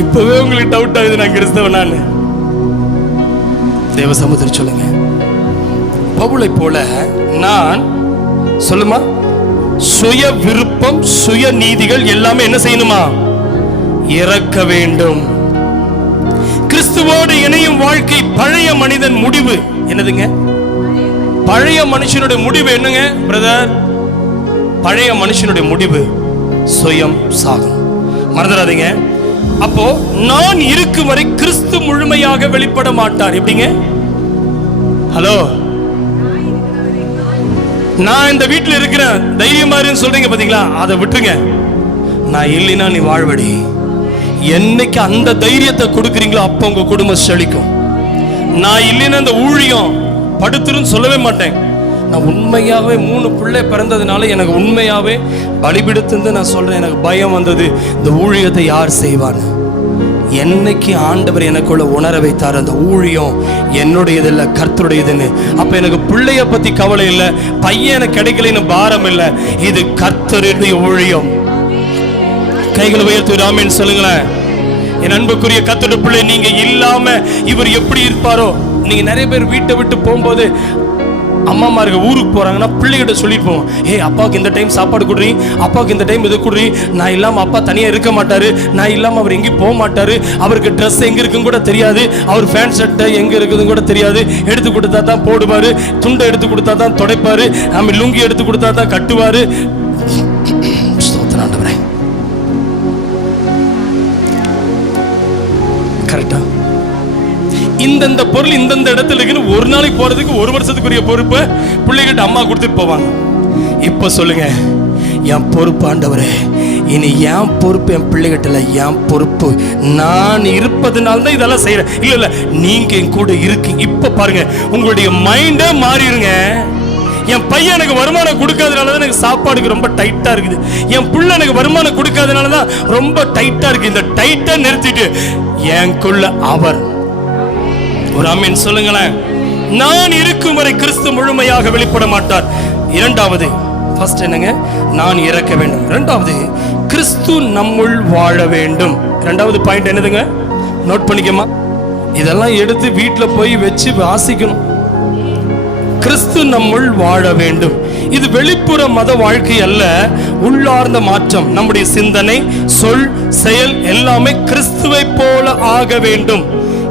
இப்பவே உங்களுக்கு டவுட் ஆகுது நான் கிறிஸ்தவனான்னு. தேவ சமுத்திரம் சொல்லுங்க. பவுலை போல நான் சொல்லுமா, சுய விருப்பம் சுய நீதிகள் எல்லாமே என்ன செய்யணுமா? இறக்க வேண்டும். கிறிஸ்துவோடு இணையும் வாழ்க்கை. பழைய மனிதன் முடிவு என்னதுங்க? பழைய மனுஷனுடைய முடிவு என்னங்க பிரதர்? பழைய மனுஷனுடைய முடிவு சுயம் சாகும். மறந்துடாதீங்க. அப்போ நான் இருக்கும் வரை கிறிஸ்து முழுமையாக வெளிப்பட மாட்டார். எப்படிங்க? ஹலோ, நான் இந்த வீட்டில் இருக்கிறேன் தைரியமா சொல்றீங்க பாத்தீங்களா? அதை விட்டுருங்க. நான் இல்லைன்னா நீ வாழ்வடி. என்னைக்கு அந்த தைரியத்தை கொடுக்குறீங்களோ அப்போ உங்க குடும்பம் செழிக்கும். நான் இல்லைன்னா அந்த ஊழியம் படுத்துருன்னு சொல்லவே மாட்டேன். நான் உண்மையாவே 3 பிள்ளை பிறந்ததுனால எனக்கு உண்மையாவே பலிபிடுத்து நான் சொல்றேன். எனக்கு பயம் வந்தது, இந்த ஊழியத்தை யார் செய்வான்னு. என்னைக்கு ஆண்டவர் எனக்குள்ள உணர வைத்தார் அந்த ஊழியம் என்னுடையது இல்லை, கர்த்தருடையதுன்னு. அப்ப எனக்கு பிள்ளைய பத்தி கவலை இல்லை, பையன் எனக்கு கிடைக்கலன்னு பாரம் இல்லை. இது கர்த்தருடைய ஊழியம். கைகளை உயர்த்தி ஆமென் சொல்லுங்களேன். என் அன்புக்குரிய கர்த்தருடைய பிள்ளை, நீங்க இல்லாம இவர் எப்படி இருப்பாரோ. நீங்க நிறைய பேர் வீட்டை விட்டு போகும்போது அம்மாமாருக்கு ஊருக்கு போறாங்கன்னா பிள்ளைகிட்ட சொல்லிட்டு போவோம், அப்பாவுக்கு இந்த டைம் சாப்பாடு கொடுறீ, அப்பாவுக்கு இந்த டைம் இது கொடுறீ. நான் இல்லாம அப்பா தனியா இருக்க மாட்டாரு, நான் இல்லாம அவர் எங்கேயும் போக மாட்டாரு, அவருக்கு ட்ரெஸ் எங்க இருக்குன்னு கூட தெரியாது, அவர் ஃபேன் ஷர்ட்டை எங்க இருக்குதுன்னு கூட தெரியாது. எடுத்து கொடுத்தா தான் போடுவாரு, துண்டை எடுத்து கொடுத்தா தான் துடைப்பாரு, நம்ம லுங்கி எடுத்து கொடுத்தா தான் கட்டுவாரு. கரெக்டா? இந்தந்த பொருள் இந்தந்த இடத்துல இருக்குன்னு ஒரு நாளைக்கு போறதுக்கு 1 வருஷத்துக்குரிய பொறுப்பை பிள்ளைகிட்ட அம்மா கொடுத்துட்டு போவாங்க. இப்ப சொல்லுங்க, என் பொறுப்பு ஆண்டவரே, இனி என் பொறுப்பு என் பிள்ளைகிட்ட, என் பொறுப்பு நான் இருப்பதுனால தான் இதெல்லாம் செய்யறேன். இல்ல நீங்க என் கூட இருக்கீங்க. இப்ப பாருங்க, உங்களுடைய மைண்டே மாறிடுங்க. என் பையன் எனக்கு வருமானம் கொடுக்காதனால தான் எனக்கு சாப்பாடுக்கு ரொம்ப டைட்டா இருக்குது, என் பிள்ளை எனக்கு வருமானம் கொடுக்காதனால தான் ரொம்ப டைட்டா இருக்கு. இந்த டைட்டா நிறுத்திட்டு எனக்குள்ள அவர் ஒரு ஆமென் சொல்லுங்களேன். நான் இருக்கும் வரை கிறிஸ்து முழுமையாக வெளிப்பட மாட்டார். இரண்டாவது, ஃபர்ஸ்ட் என்னங்க? நான் இறக்க வேண்டும். இரண்டாவது, கிறிஸ்து நம்முள் வாழ வேண்டும். இரண்டாவது பாயிண்ட் என்னதுங்க? நோட் பண்ணிக்கமா. இதெல்லாம் எடுத்து வீட்டில் போய் வச்சு வாசிக்கணும். கிறிஸ்து நம்முள் வாழ வேண்டும். இது வெளிப்புற மத வாழ்க்கை அல்ல, உள்ளார்ந்த மாற்றம். நம்முடைய சிந்தனை, சொல், செயல் எல்லாமே கிறிஸ்துவை போல ஆக வேண்டும்.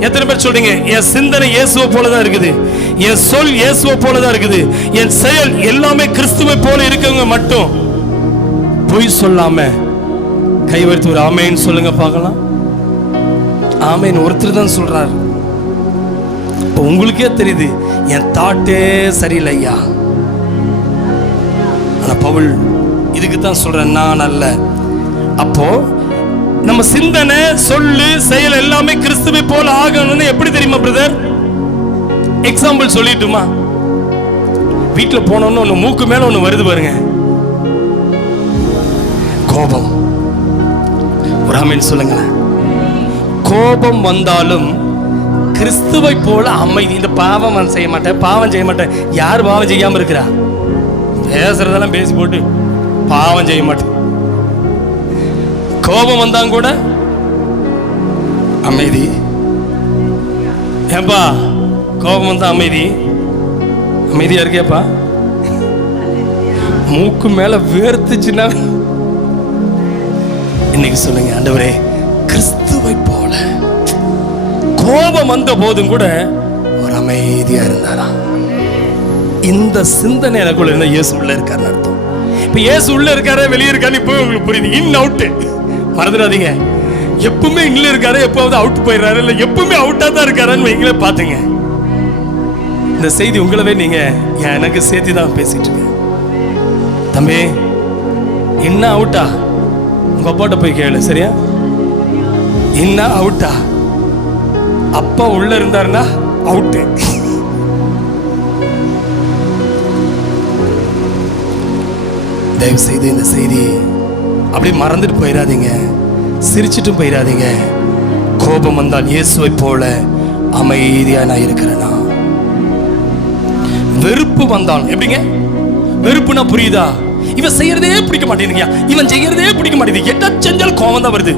எத்தனை பேர் சொல்றீங்க, என் சிந்தனை இயேசுவை போலதான் இருக்குது, என் சொல் இயேசுவை போலதான் இருக்குது, என் செயல் எல்லாமே கிறிஸ்துவை போல இருக்கவங்க மட்டும் பொய் சொல்லாம கைவர்த்து ஒரு ஆமேன்னு சொல்லுங்க பார்க்கலாம். ஆமேன் ஒருத்தர் தான் சொல்றாரு. உங்களுக்கே தெரியுது என் தாட்டே சரியில்லை ஐயா. ஆனா பவுல் இதுக்கு தான் சொல்றேன், நான் அல்ல. அப்போ நம்ம சிந்தனை, சொல்லு, செயல் எல்லாமே கிறிஸ்துவை போல ஆகணும்னு எப்படி தெரியுமா பிரதர்? எக்ஸாம்பிள் சொல்லிட்டுமா? வீட்டில் போனோன்னு ஒன்று மூக்கு மேல ஒன்று வருது பாருங்க, கோபம். ஒரு ஆமென் சொல்லுங்களேன். கோபம் வந்தாலும் கிறிஸ்துவை போல அமைதி. இந்த பாவம் செய்ய மாட்டேன், பாவம் செய்ய மாட்டேன். யார் பாவம் செய்யாம இருக்கிறா? பேசுறதெல்லாம் பேசி போட்டு பாவம் செய்ய மாட்டேன். கோபம் வந்தாங்க கூட அமைதி. ஏப்பா கோபம் வந்தா அமைதி, அமைதியா இருக்கேப்பா. மூக்கு மேல வேர்த்துச்சுன்னா இன்னைக்கு சொல்லுங்க, ஆண்டவரே கிறிஸ்துவை போல. கோபம் வந்த போதும் கூட ஒரு அமைதியா இருந்தாரா? இந்த சிந்தனை எனக்குள்ள இருந்தா இயேசு உள்ள இருக்காருன்னு அர்த்தம். இப்ப இயேசு உள்ள இருக்காரு, வெளியே இருக்காரு, இப்போ உங்களுக்கு புரியுது. இன் அவுட் மறந்துடாதீங்க. எப்பவுமே இன்ல இருக்காரு, எப்பவாவது அவுட் போயிடுறாரு, இல்ல எப்பவுமே அவுட்டா தான் இருக்காருன்னு நீங்களே பாத்துங்க. இந்த செய்தி உங்களவே நீங்க எனக்கு சேர்த்து தான் பேசிட்டு இருக்க. தம்பி என்ன அவுட்டா? உங்க அப்பாட்ட போய் கேளு, சரியா? என்ன அவுட்டா? அப்பா உள்ள இருந்தாருன்னா அவுட்டு. தயவு செய்து இந்த செய்தி அப்படி மறந்துட்டு போயிடாதீங்க, சிரிச்சிட்டும் போயிடாதீங்க. கோபம் வந்தால் இயேசுவை போல அமைதியா நான் இருக்கிறேனா? வெறுப்பு வந்தால் எப்படிங்க? வெறுப்புனா புரியுதா? இவன் செய்யறதே பிடிக்க மாட்டேங்குது, இவன் செய்யறதே பிடிக்க மாட்டேங்குது, என்ன செஞ்சாலும் கோபம் தான் வருது.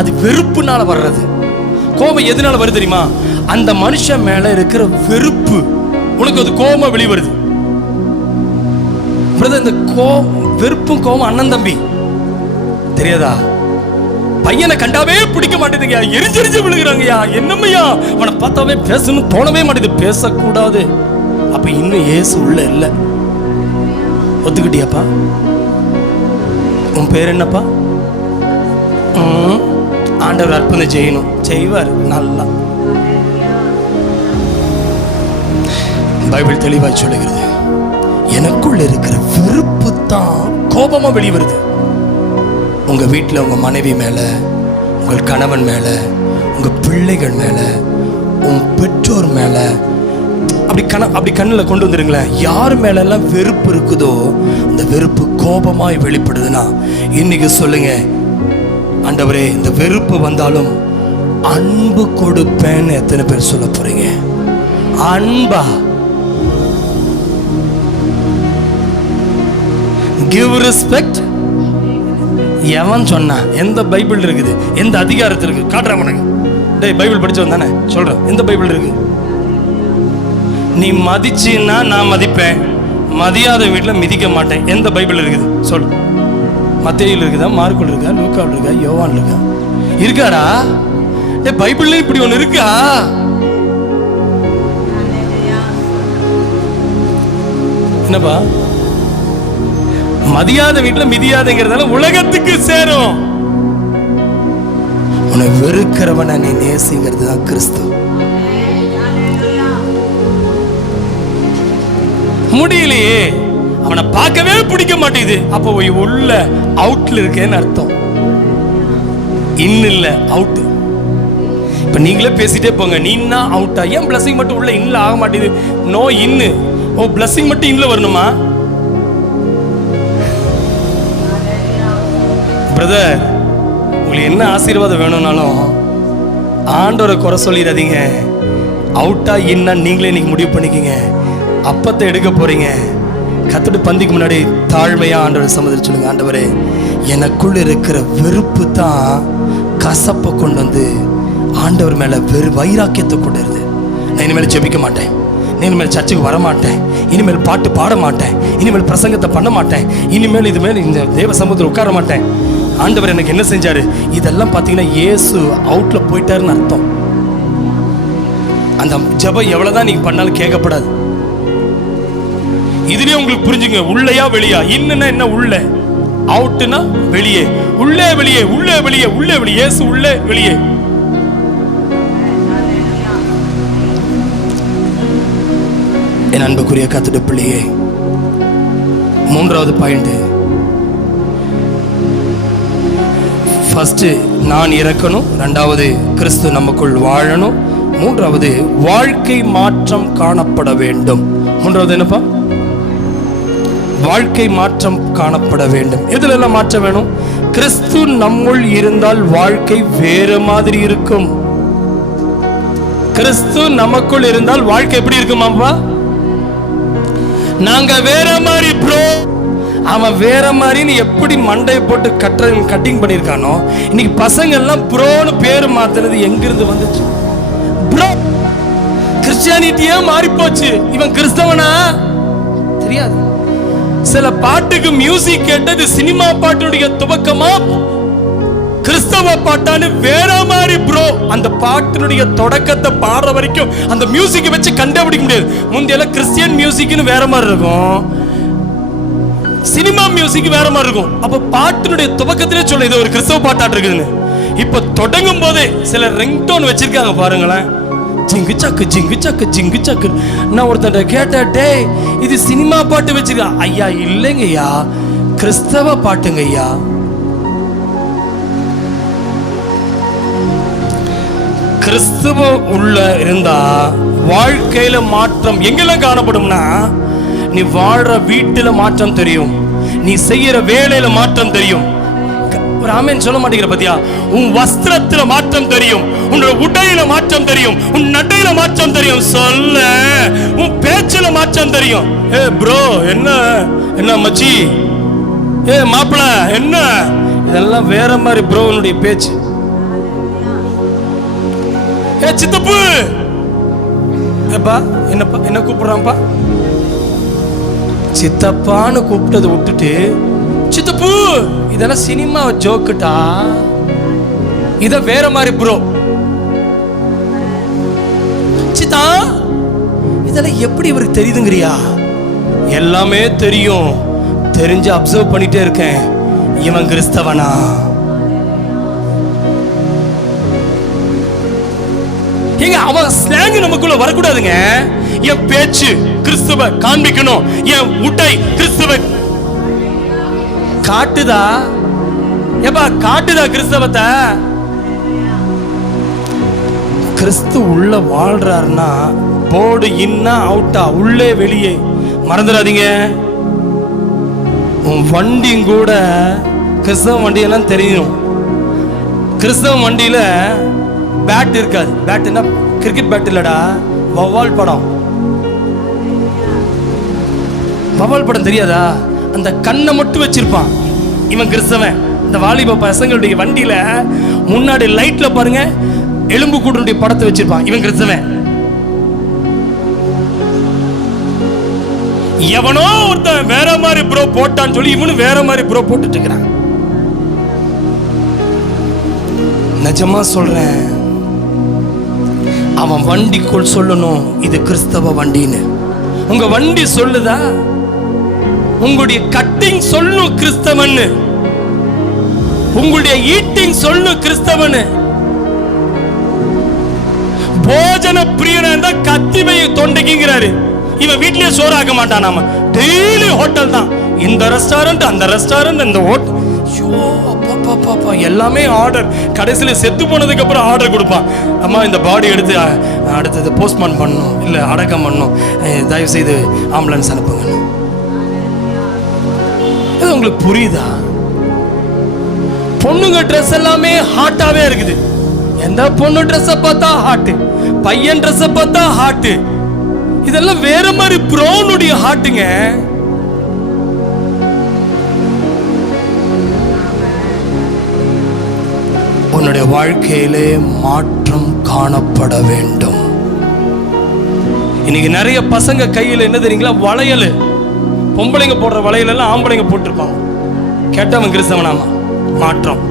அது வெறுப்புனால வர்றது. கோபம் எதனால வருது தெரியுமா? அந்த மனுஷன் மேல இருக்கிற வெறுப்பு. உனக்கு அது கோபமா வெளிவருது. இந்த வெறுப்பும் கோபம் அண்ணன் தம்பி தெரியாதா? பையனை கண்டாவே பிடிக்க மாட்டேங்குதுங்க, எரிஞ்செரிஞ்சு விழுகிறாங்கய்யா. என்னமையா அவனை பார்த்தாவே பேசணும் தோணவே மாட்டேது, பேசக்கூடாது. அப்ப இன்னும் இயேசு உள்ள இல்ல. ஒத்துக்கிட்டியாப்பா? உன் பேர் என்னப்பா? ஆண்டவர் அற்புதம் செய்யணும், செய்வார் நல்லா. பைபிள் தெளிவா சொல்லுகிறது, எனக்குள்ள இருக்கிற வெறுப்பு தான் கோபமா வெளிவருது. உங்க வீட்டில் உங்க மனைவி மேல, உங்கள் கணவன் மேல, உங்க பிள்ளைகள் மேல, உன் பெற்றோர் மேல அப்படி கண்ணில் கொண்டு வந்துருங்களேன். யார் மேல எல்லாம் வெறுப்பு இருக்குதோ அந்த வெறுப்பு கோபமாய் வெளிப்படுதுன்னா இன்னைக்கு சொல்லுங்க, ஆண்டவரே இந்த வெறுப்பு வந்தாலும் அன்பு கொடுப்பேன்னு எத்தனை பேர் சொல்ல போறீங்க? அன்பா give respect. எவன் சொன்னா? எந்த பைபிள் இருக்குது? எந்த அதிகாரத்தில் இருக்கு? காட்டுறேன் உனக்கு. டேய், பைபிள் படிச்சவன் தானே சொல்றேன். எந்த பைபிள் இருக்கு? நீ மதிச்சின்னா நான் மதிப்பேன், மதியாத வீட்டில் மிதிக்க மாட்டேன். எந்த பைபிள் இருக்குது சொல்? மத்தேயுல இருக்குதா, மார்க்குல இருக்கா, லூக்காவில் இருக்கா, யோவான் இருக்கா? இருக்காடா? டேய், பைபிள்ல இப்படி ஒன்று இருக்கா? என்னப்பா? மதியாத வீட்டுல மிதியாதங்கிறதால உலகத்துக்கு சேரும். உன்னை வெறுக்கிறவனை நீ நேசிங்கிறது தான் கிறிஸ்து. முடியலையே, அவனை பார்க்கவே பிடிக்க மாட்டேங்குது. அப்போ உள்ள அவுட்ல இருக்கேன்னு அர்த்தம். இல்ல அவுட். இப்ப நீங்களே பேசிட்டே போங்க, நீன்னா அவுட்டா? ஏன் பிளஸிங் மட்டும் உள்ள இன்னும் ஆக மாட்டேங்குது? நோ இன்னு. ஓ, பிளஸிங் மட்டும் இன்னும் வரணுமா? பிரதர், உங்களுக்கு என்ன ஆசீர்வாதம் வேணும்னாலும் ஆண்டவரை குறை சொல்லிடாதீங்க. அவுட்டா இன்னா நீங்களே இன்னைக்கு முடிவு பண்ணிக்கிங்க. அப்பத்தை எடுக்க போறீங்க, கத்துட்டு பந்திக்கு முன்னாடி தாழ்மையா ஆண்டவரை சம்மதிச்சு சொல்லுங்க, ஆண்டவரே எனக்குள்ள இருக்கிற வெறுப்பு தான் கசப்பை கொண்டு வந்து ஆண்டவர் மேல வைராக்கியத்தை கொண்டு வருது. நான் இனிமேல் ஜெபிக்க மாட்டேன், இனிமேல் சர்ச்சுக்கு வர மாட்டேன், இனிமேல் பாட்டு பாட மாட்டேன், இனிமேல் பிரசங்கத்தை பண்ண மாட்டேன், இனிமேல் இதுமேல் இந்த தேவ சமூகத்தில் உட்கார மாட்டேன். ஆண்டவர் எனக்கு என்ன செஞ்சாரு? இதெல்லாம் பார்த்தீங்கன்னா இயேசு அவுட்ல போயிட்டாருன்னு அர்த்தம். அந்த ஜெபம் எவ்வளவுதான் நீங்க பண்ணாலும் கேட்கப்படாது. இதுலயே உங்களுக்கு புரிஞ்சுங்க, உள்ளயா வெளியா? இன்னுன்னா என்ன? உள்ள. அவுட்னா வெளியே. உள்ளே வெளியே, உள்ளே வெளியே, உள்ளே வெளியே. இயேசு உள்ளே வெளியே. என் அன்புக்குரிய கர்த்தருடைய பிள்ளையே, மூன்றாவது பாயிண்ட். ஃபர்ஸ்ட் நான் இறக்கணும், ரெண்டாவது கிறிஸ்து நமக்குள் வாழணும், மூன்றாவது வாழ்க்கை மாற்றம் காணப்பட வேண்டும். மூன்றாவது என்னப்பா? வாழ்க்கை மாற்றம் காணப்பட வேண்டும். எதுல எல்லாம் மாற்றம் வேணும்? கிறிஸ்து நம்முள் இருந்தால் வாழ்க்கை வேற மாதிரி இருக்கும். கிறிஸ்து நமக்குள் இருந்தால் வாழ்க்கை எப்படி இருக்குமாப்பா? நாங்க வேற மாதிரி ப்ரோ, அவன் வேற மாதிரின்னு எப்படி மண்டையை போட்டு கட்டிங் பண்ணியிருக்கானோ, இன்னைக்கு பசங்க எல்லாம் ப்ரோன்னு பேரு மாத்துறது எங்கிருந்து வந்துச்சு? ப்ரோ, கிறிஸ்டியானிட்டியே மாறி போச்சு. இவன் கிறிஸ்தவனா தெரியாது. சில பாட்டுக்கு மியூசிக் கேட்டது சினிமா பாட்டுடைய துவக்கமா கிறிஸ்தவ பாட்டான்னு வேற மாதிரி ப்ரோ. அந்த பாட்டினுடைய தொடக்கத்தை பாடுற வரைக்கும் அந்த மியூசிக்கை வச்சு கண்டுபிடிக்க முடியாது. முந்தையெல்லாம் கிறிஸ்டியன் மியூசிக்னு வேற மாதிரி இருக்கும், சினிமா மியூசிக் வேற மாதிரி இருக்கும். அப்ப பாட்டினுடைய துவக்கத்திலே சொல்ல இது ஒரு கிறிஸ்தவ பாட்டாட்டு இருக்குதுன்னு. இப்ப தொடங்கும் போதே சில ரிங்டோன் வச்சிருக்காங்க பாருங்களேன். ஜிங்கு சக்கு ஜிங்கு சக்கு ஜிங்கு சக்கு. நான் ஒருத்தன் கேட்டேன், டேய் இது சினிமா பாட்டு வச்சிருக்கா? ஐயா இல்லைங்க ஐயா, கிறிஸ்தவ பாட்டுங்க ஐயா. கிறிஸ்துவ உள்ள இருந்தா வாழ்க்கையில மாற்றம் எங்கெல்லாம் காணப்படும்னா, நீ வாழ்ற வீட்டுல மாற்றம் தெரியும், நீ செய்யற வேலையில மாற்றம் தெரியும். ஒரு ஆமென் சொல்ல மாட்டேங்கிற பத்தியா? உன் வஸ்திரத்துல மாற்றம் தெரியும், உன்னோட உடையில மாற்றம் தெரியும், உன் நடையில மாற்றம் தெரியும், சொல்ல உன் பேச்சுல மாற்றம் தெரியும். ஏ ப்ரோ என்ன என்ன மச்சி, ஏ மாப்பிள என்ன, இதெல்லாம் வேற மாதிரி ப்ரோ உன்னுடைய பேச்சு. ஏ சித்தப்பு, ஏப்பா என்னப்பா என்ன கூப்பிடுறான்ப்பா? சித்தப்பான்னு கூப்பிட்டதை விட்டுட்டு சித்தப்பு, இதெல்லாம் சினிமா ஜோக்குட்டா, இத வேற மாதிரி ப்ரோ. சித்தா, இதெல்லாம் எப்படி இவருக்கு தெரியுதுங்கறியா? எல்லாமே தெரியும், தெரிஞ்சு அப்சர்வ் பண்ணிட்டே இருக்கேன். இவன் கிறிஸ்தவனா? ஏங்க அவன் ஸ்லாங் நமக்குள்ள வரக்கூடாதுங்க. என் பேச்சு கிறிஸ்துவ காண்பிக்கணும், என் உடை கிறிஸ்துவ காட்டுதா? ஏப்பா காட்டுதா கிறிஸ்தவத்தை? கிறிஸ்து உள்ள வாழ்றாருன்னா போர்டு இன்னா அவுட்டா, உள்ளே வெளியே. மறந்துடாதீங்க, உன் வண்டியும் கூட கிறிஸ்தவ வண்டியெல்லாம் தெரியும். கிறிஸ்தவ வண்டியில பேட் இருக்காது. பேட்னா கிரிக்கெட் பேட் இல்லடா, வவ்வால் படம். வவ்வால் படம் தெரியாதா? அந்த கண்ணை மட்டும் வச்சிருப்பான். இவன் கிறிஸ்தவன். இந்த வாலிப பசங்களுடைய வண்டியில முன்னாடி லைட்ல பாருங்க, எலும்பு கூட்டனுடைய படத்தை வச்சிருப்பான். இவன் கிறிஸ்தவன். எவனோ ஒருத்தன் வேற மாதிரி ப்ரோ போட்டான்னு சொல்லி இவனு வேற மாதிரி ப்ரோ போட்டுட்டு இருக்கிறான். நிஜமா சொல்றேன், அவன் வண்டிக்குள் சொல்லணும் இது கிறிஸ்தவ வண்டின்னு. உங்க வண்டி சொல்லுதா? உங்களுடைய கட்டிங் சொல்லணும் கிறிஸ்தவன், உங்களுடைய ஈட்டிங் சொல்லணும் கிறிஸ்தவன். போஜன பிரியனா இருந்தா கத்திவை தொண்டைக்குங்கிறாரு. இவன் வீட்லயே சோறாக்க மாட்டான். நாம டெய்லி ஹோட்டல் தான். இந்த ரெஸ்டாரண்ட், அந்த ரெஸ்டாரண்ட், இந்த ஹோட்டல். எல்லாமே ஆர்டர். கடைசியில செத்து போனதுக்கு அப்புறம் ஆர்டர் கொடுப்பான். அம்மா இந்த பாடி எடுத்து அடுத்தது போஸ்ட்மார்ட்டம் பண்ணணும், இல்ல அடக்கம் பண்ணணும், தயவு செய்து ஆம்புலன்ஸ் அனுப்புங்க. இது உங்களுக்கு புரியுதா? பொண்ணுங்க ட்ரெஸ் எல்லாமே ஹாட்டாவே இருக்குது. எந்த பொண்ணு ட்ரெஸ் பார்த்தா ஹாட், பையன் ட்ரெஸ் பார்த்தா ஹாட். இதெல்லாம் வேற மாதிரி ப்ரௌனுடைய ஹாட்டுங்க. உன்னுடைய வாழ்க்கையிலே மாற்றம் காணப்பட வேண்டும். இன்னைக்கு நிறைய பசங்க கையில் என்ன தெரியுங்களா? வளையல். பொம்பளைங்க போடுற வளையல் எல்லாம் ஆம்பளைங்க போட்டிருப்பாங்க. கேட்டவன் கிறிஸ்தவனாமா. மாற்றம்.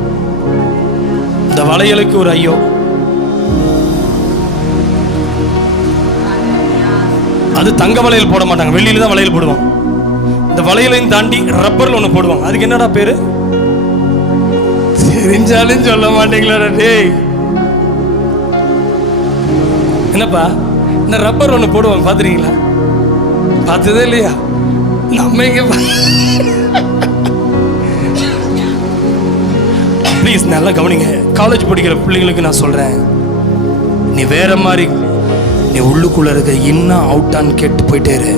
இந்த வளையலுக்கு ஒரு ஐயோ. அது தங்க வளையல் போட மாட்டாங்க, வெள்ளியில தான் வளையல் போடுவாங்க. இந்த வளையலையும் தாண்டி ரப்பர்ல ஒண்ணு போடுவாங்க. அதுக்கு என்னடா பேரு? தெரிஞ்சாலும் சொல்ல மாட்டீங்களா டேய்? என்னப்பா இந்த ரப்பர் ஒண்ணு போடுவாங்க, பாத்துறீங்களா? பார்த்ததே இல்லையா? நம்ம இங்க ப்ளீஸ் நல்லா கவனிங்க. காலேஜ் படிக்கிற பிள்ளைங்களுக்கு நான் சொல்றேன், நீ வேற மாதிரி, நீ உள்ளுக்குள்ள இருக்க இன்னும் அவுட்டான்னு கேட்டு போயிட்டே இரு.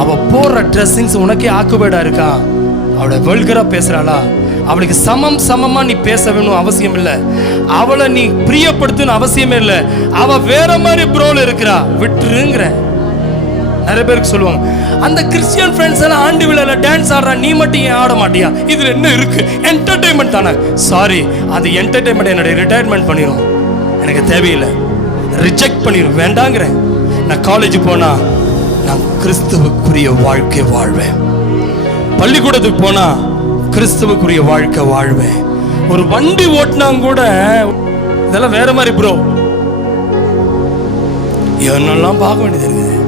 அவ போடுற ட்ரெஸ்ஸிங்ஸ் உனக்கே ஆக்குபேடா இருக்கா? அவளை வெல்கரா பேசுறாளா? அவளுக்கு சமமா நீ பேச வேணும் அவசியம் இல்லை. அவளை நீ பிரியப்படுத்தணும் அவசியமே இல்லை. அவ வேற மாதிரி ப்ரோல இருக்கிறா, விட்டுருங்கிற. நிறைய பேருக்கு சொல்லுவாங்க, அந்த கிறிஸ்டியன் ஃப்ரெண்ட்ஸ் எல்லாம் ஆண்டு விழால டான்ஸ் ஆடுறா, நீ மட்டும் ஏன் ஆட மாட்டியா? இதுல என்ன இருக்கு? என்டர்டைன்மெண்ட் தானே. சாரி, அது என்டர்டைன்மெண்ட் என்னுடைய ரிட்டையர்மெண்ட் பண்ணிடும். எனக்கு தேவையில்லை, ரிஜெக்ட் பண்ணிடும், வேண்டாங்கிறேன். நான் காலேஜ் போனா நான் கிறிஸ்துவுக்குரிய வாழ்க்கை வாழ்வேன். பள்ளிக்கூடத்துக்கு போனா கிறிஸ்துவுக்குரிய வாழ்க்கை வாழ்வேன். ஒரு வண்டி ஓட்டினா கூட இதெல்லாம் வேற மாதிரி ப்ரோ. என்னெல்லாம் பார்க்க வேண்டியது இருக்குது.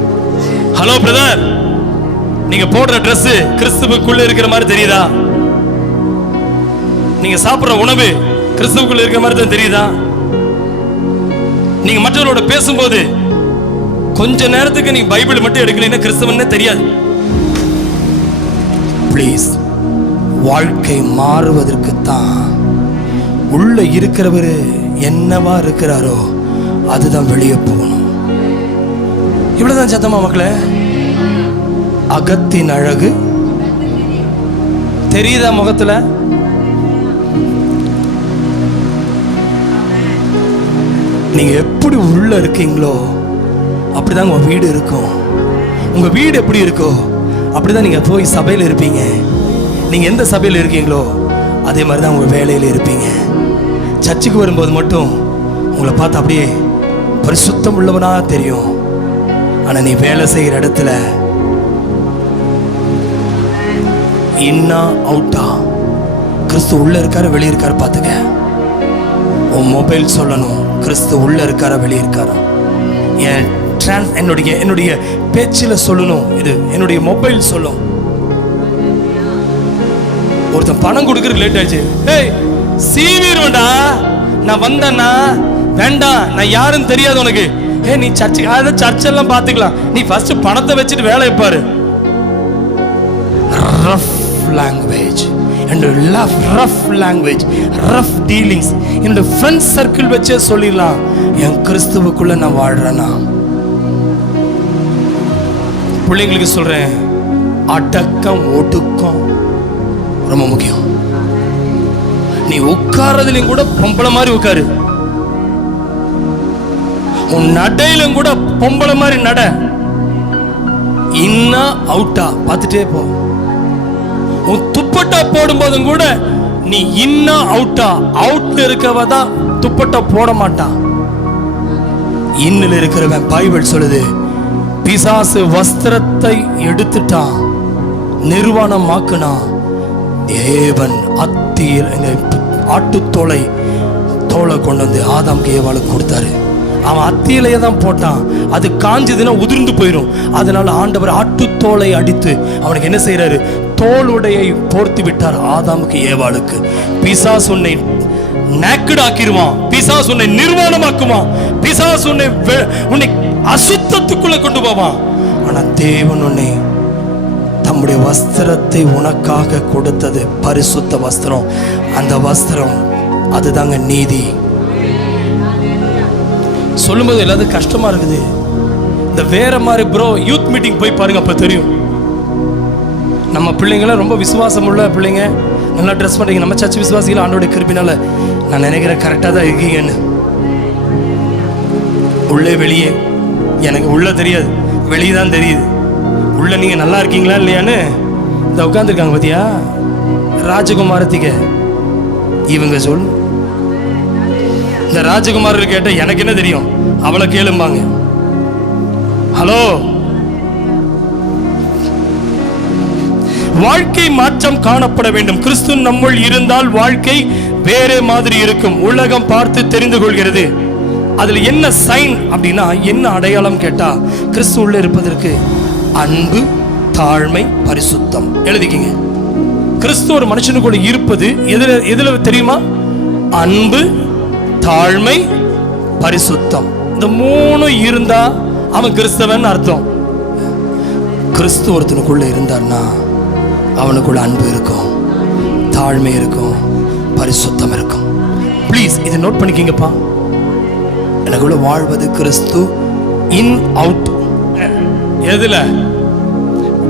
ஹலோ பிரதர், நீங்க போடுற ட்ரெஸ் கிறிஸ்துவுக்குள்ள இருக்கிற மாதிரி தெரியுதா? நீங்க சாப்பிடுற உணவு கிறிஸ்துவுக்குள்ள இருக்கிற மாதிரி தான் தெரியுதா? நீங்க மற்றவரோட பேசும்போது கொஞ்ச நேரத்துக்கு நீங்க பைபிள் மட்டும் எடுக்கலைன்னா கிறிஸ்தவன்னே தெரியாது. ப்ளீஸ், வாழ்க்கை மாறுவதற்கு தான் உள்ள இருக்கிறவர் என்னவா இருக்கிறாரோ அதுதான் வெளியே போகணும். இவ்வளவுதான் சத்தமா மக்களே. அகத்தின் அழகு தெரியுதா முகத்துல? நீங்க எப்படி உள்ள இருக்கீங்களோ அப்படிதான் உங்க வீடு இருக்கும். உங்க வீடு எப்படி இருக்கோ அப்படிதான் நீங்க போய் சபையில் இருப்பீங்க. நீங்க எந்த சபையில் இருக்கீங்களோ அதே மாதிரி தான் உங்க வேலையில் இருப்பீங்க. சர்ச்சுக்கு வரும்போது மட்டும் உங்களை பார்த்து அப்படியே பரிசுத்தம் உள்ளவனா தெரியும். ஆனா நீ வேலை செய்கிற இடத்துல இன்னா அவுட்டா, கிறிஸ்து உள்ள இருக்காரு வெளியே இருக்காரு பார்த்துக்க. உன் மொபைல் சொல்லணும் கிறிஸ்து உள்ள இருக்காரா வெளியே இருக்காரா. என்னுடைய பேச்சில் சொல்லணும், இது என்னுடைய மொபைல் சொல்லும். ஒருத்தன் பணம் கொடுக்கறது லேட் ஆயிடுச்சு, ஏய் சீவிடுவேன்டா, நான் வந்தேன்னா வேண்டாம், நான் யாருன்னு தெரியாது உனக்கு. ஏ நீ சர்ச்செல்லாம் பார்த்துக்கலாம், நீ ஃபர்ஸ்ட் பணத்தை வச்சுட்டு வேலை பாரு. Rough language. And rough language, rough dealings, என்னோட ஃப்ரெண்ட்ஸ் சர்க்கிள் வச்சே சொல்லிடலாம் என் கிறிஸ்துவுக்குள்ள நான் வாழ்றேன்னா. பிள்ளைங்களுக்கு சொல்றேன், அடக்கம் ஒடுக்கம் ரொம்ப முக்கியம். நீ உட்கார்றதுலயும் கூட பொம்பளை மாதிரி உட்காரு, உன் நடையிலும் கூட பொம்பளை மாதிரி நட. இன்னா அவுட்டா பார்த்துட்டே போ. உன் துப்பட்டா போடும் போதும் கூட நீ இன்னா அவுட்டா, அவுட்ல இருக்கவ தான் துப்பட்டா போட மாட்டான். இன்னில் இருக்கிறவன் பைபிள் சொல்லுது, பிசாசு வஸ்திரத்தை எடுத்துட்டான், நிர்வாணமாக்குனா. தேவன் ஆட்டுத்தோலை கொண்டு வந்து ஆதாம்க்கு ஏவாளுக்கு கொடுத்தாரு. அவன் அத்தியிலேயே தான் போட்டான், அது காஞ்சதுன்னா உதிர்ந்து போயிடும். அதனால ஆண்டவர் ஆட்டுத்தோலை அடித்து அவனுக்கு என்ன செய்யறாரு, தோளுடையை போர்த்தி விட்டார் ஆதாமுக்கு ஏவாளுக்கு. பிசாசு உன்னை நேக்கட் ஆக்கிடுவான், பிசாசு உன்னை நிர்வாணமாக்குவான், பிசாசு உன்னை அசுத்தத்துக்குள்ள கொண்டு போவான். ஆனா தேவன் உன்னை தம்முடைய வஸ்திரத்தை உனக்காக கொடுத்தது பரிசுத்த வஸ்திரம். அந்த வஸ்திரம் அதுதாங்க நீதி. சொல்லும்போது எல்லாத்துக்கும் கஷ்டமா இருக்குது. இந்த வேற மாதிரி ப்ரோ யூத் மீட்டிங் போய் பாருங்க, அப்ப தெரியும். நம்ம பிள்ளைங்களாம் ரொம்ப விசுவாசம் உள்ள பிள்ளைங்க, நல்லா ட்ரெஸ் பண்ணுறீங்க. நம்ம சர்ச் விசுவாசிகள் ஆண்டோட கிருபினால நான் நினைக்கிறேன் கரெக்டாக தான் இருக்கீங்கன்னு. உள்ளே வெளியே எனக்கு உள்ள தெரியாது, வெளியே தான் தெரியுது. உள்ள நீங்கள் நல்லா இருக்கீங்களா இல்லையான்னு இந்த உட்காந்துருக்காங்க பார்த்தியா ராஜகுமாரத்திக. இவங்க சொல், இந்த ராஜகுமாரர் கேட்ட எனக்கு என்ன தெரியும், அவளை கேளும்பாங்க. ஹலோ, வாழ்க்கை மாற்றம் காணப்பட வேண்டும். கிறிஸ்து நம்முள் இருந்தால் வாழ்க்கை வேற மாதிரி இருக்கும். உலகம் பார்த்து தெரிந்து கொள்கிறது. அதுல என்ன சைன் அப்படின்னா, என்ன அடையாளம் கேட்டா, கிறிஸ்து உள்ள இருப்பதற்கு அன்பு, தாழ்மை, பரிசுத்தம். எழுதிக்கிங்க. கிறிஸ்து ஒரு மனுஷனுக்குள்ள இருப்பது எதுல தெரியுமா? அன்பு, தாழ்மை, பரிசுத்தம். இந்த மூணு இருந்தா அவன் கிறிஸ்தவன் அர்த்தம். கிறிஸ்து ஒருத்தனுக்குள்ள இருந்தான்னா அவனுக்குள்ள அன்பு இருக்கும், தாழ்மை இருக்கும், பரிசுத்தம் இருக்கும். ப்ளீஸ் இதை நோட் பண்ணிக்கிங்கப்பா. எனக்குள்ள வாழ்வது கிறிஸ்து. இன் அவுட் எதுல?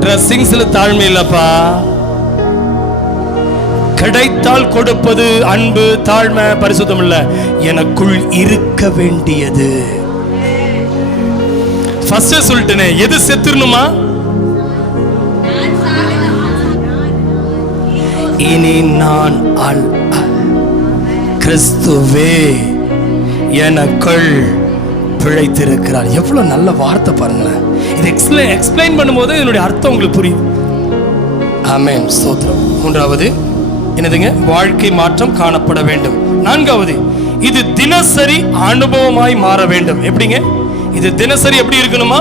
ட்ரெஸ்ஸிங்ஸ்ல தாழ்மை இல்லப்பா. கிடைத்தால் கொடுப்பது அன்பு, தாழ்மை, பரிசுத்தம் இல்ல. எனக்குள் இருக்க வேண்டியது. ஃபர்ஸ்ட் சொல்லிட்டேனே, எது செத்துறணுமா? இனி நான் கிறிஸ்துவே எனக்குள் பிழைத்திருக்கிறார். எவ்வளவு நல்ல வார்த்தை பாருங்களேன். இது எக்ஸ்பிளைன் பண்ணும்போது என்னுடைய அர்த்தம் உங்களுக்கு புரியுது. ஆமென், ஸ்தோத்திரம். மூன்றாவது என்னதுங்க? வாழ்க்கை மாற்றம் காணப்பட வேண்டும். நான்காவது, இது தினசரி அனுபவமாய் மாற வேண்டும். எப்படிங்க இது தினசரி? எப்படி இருக்கணுமா?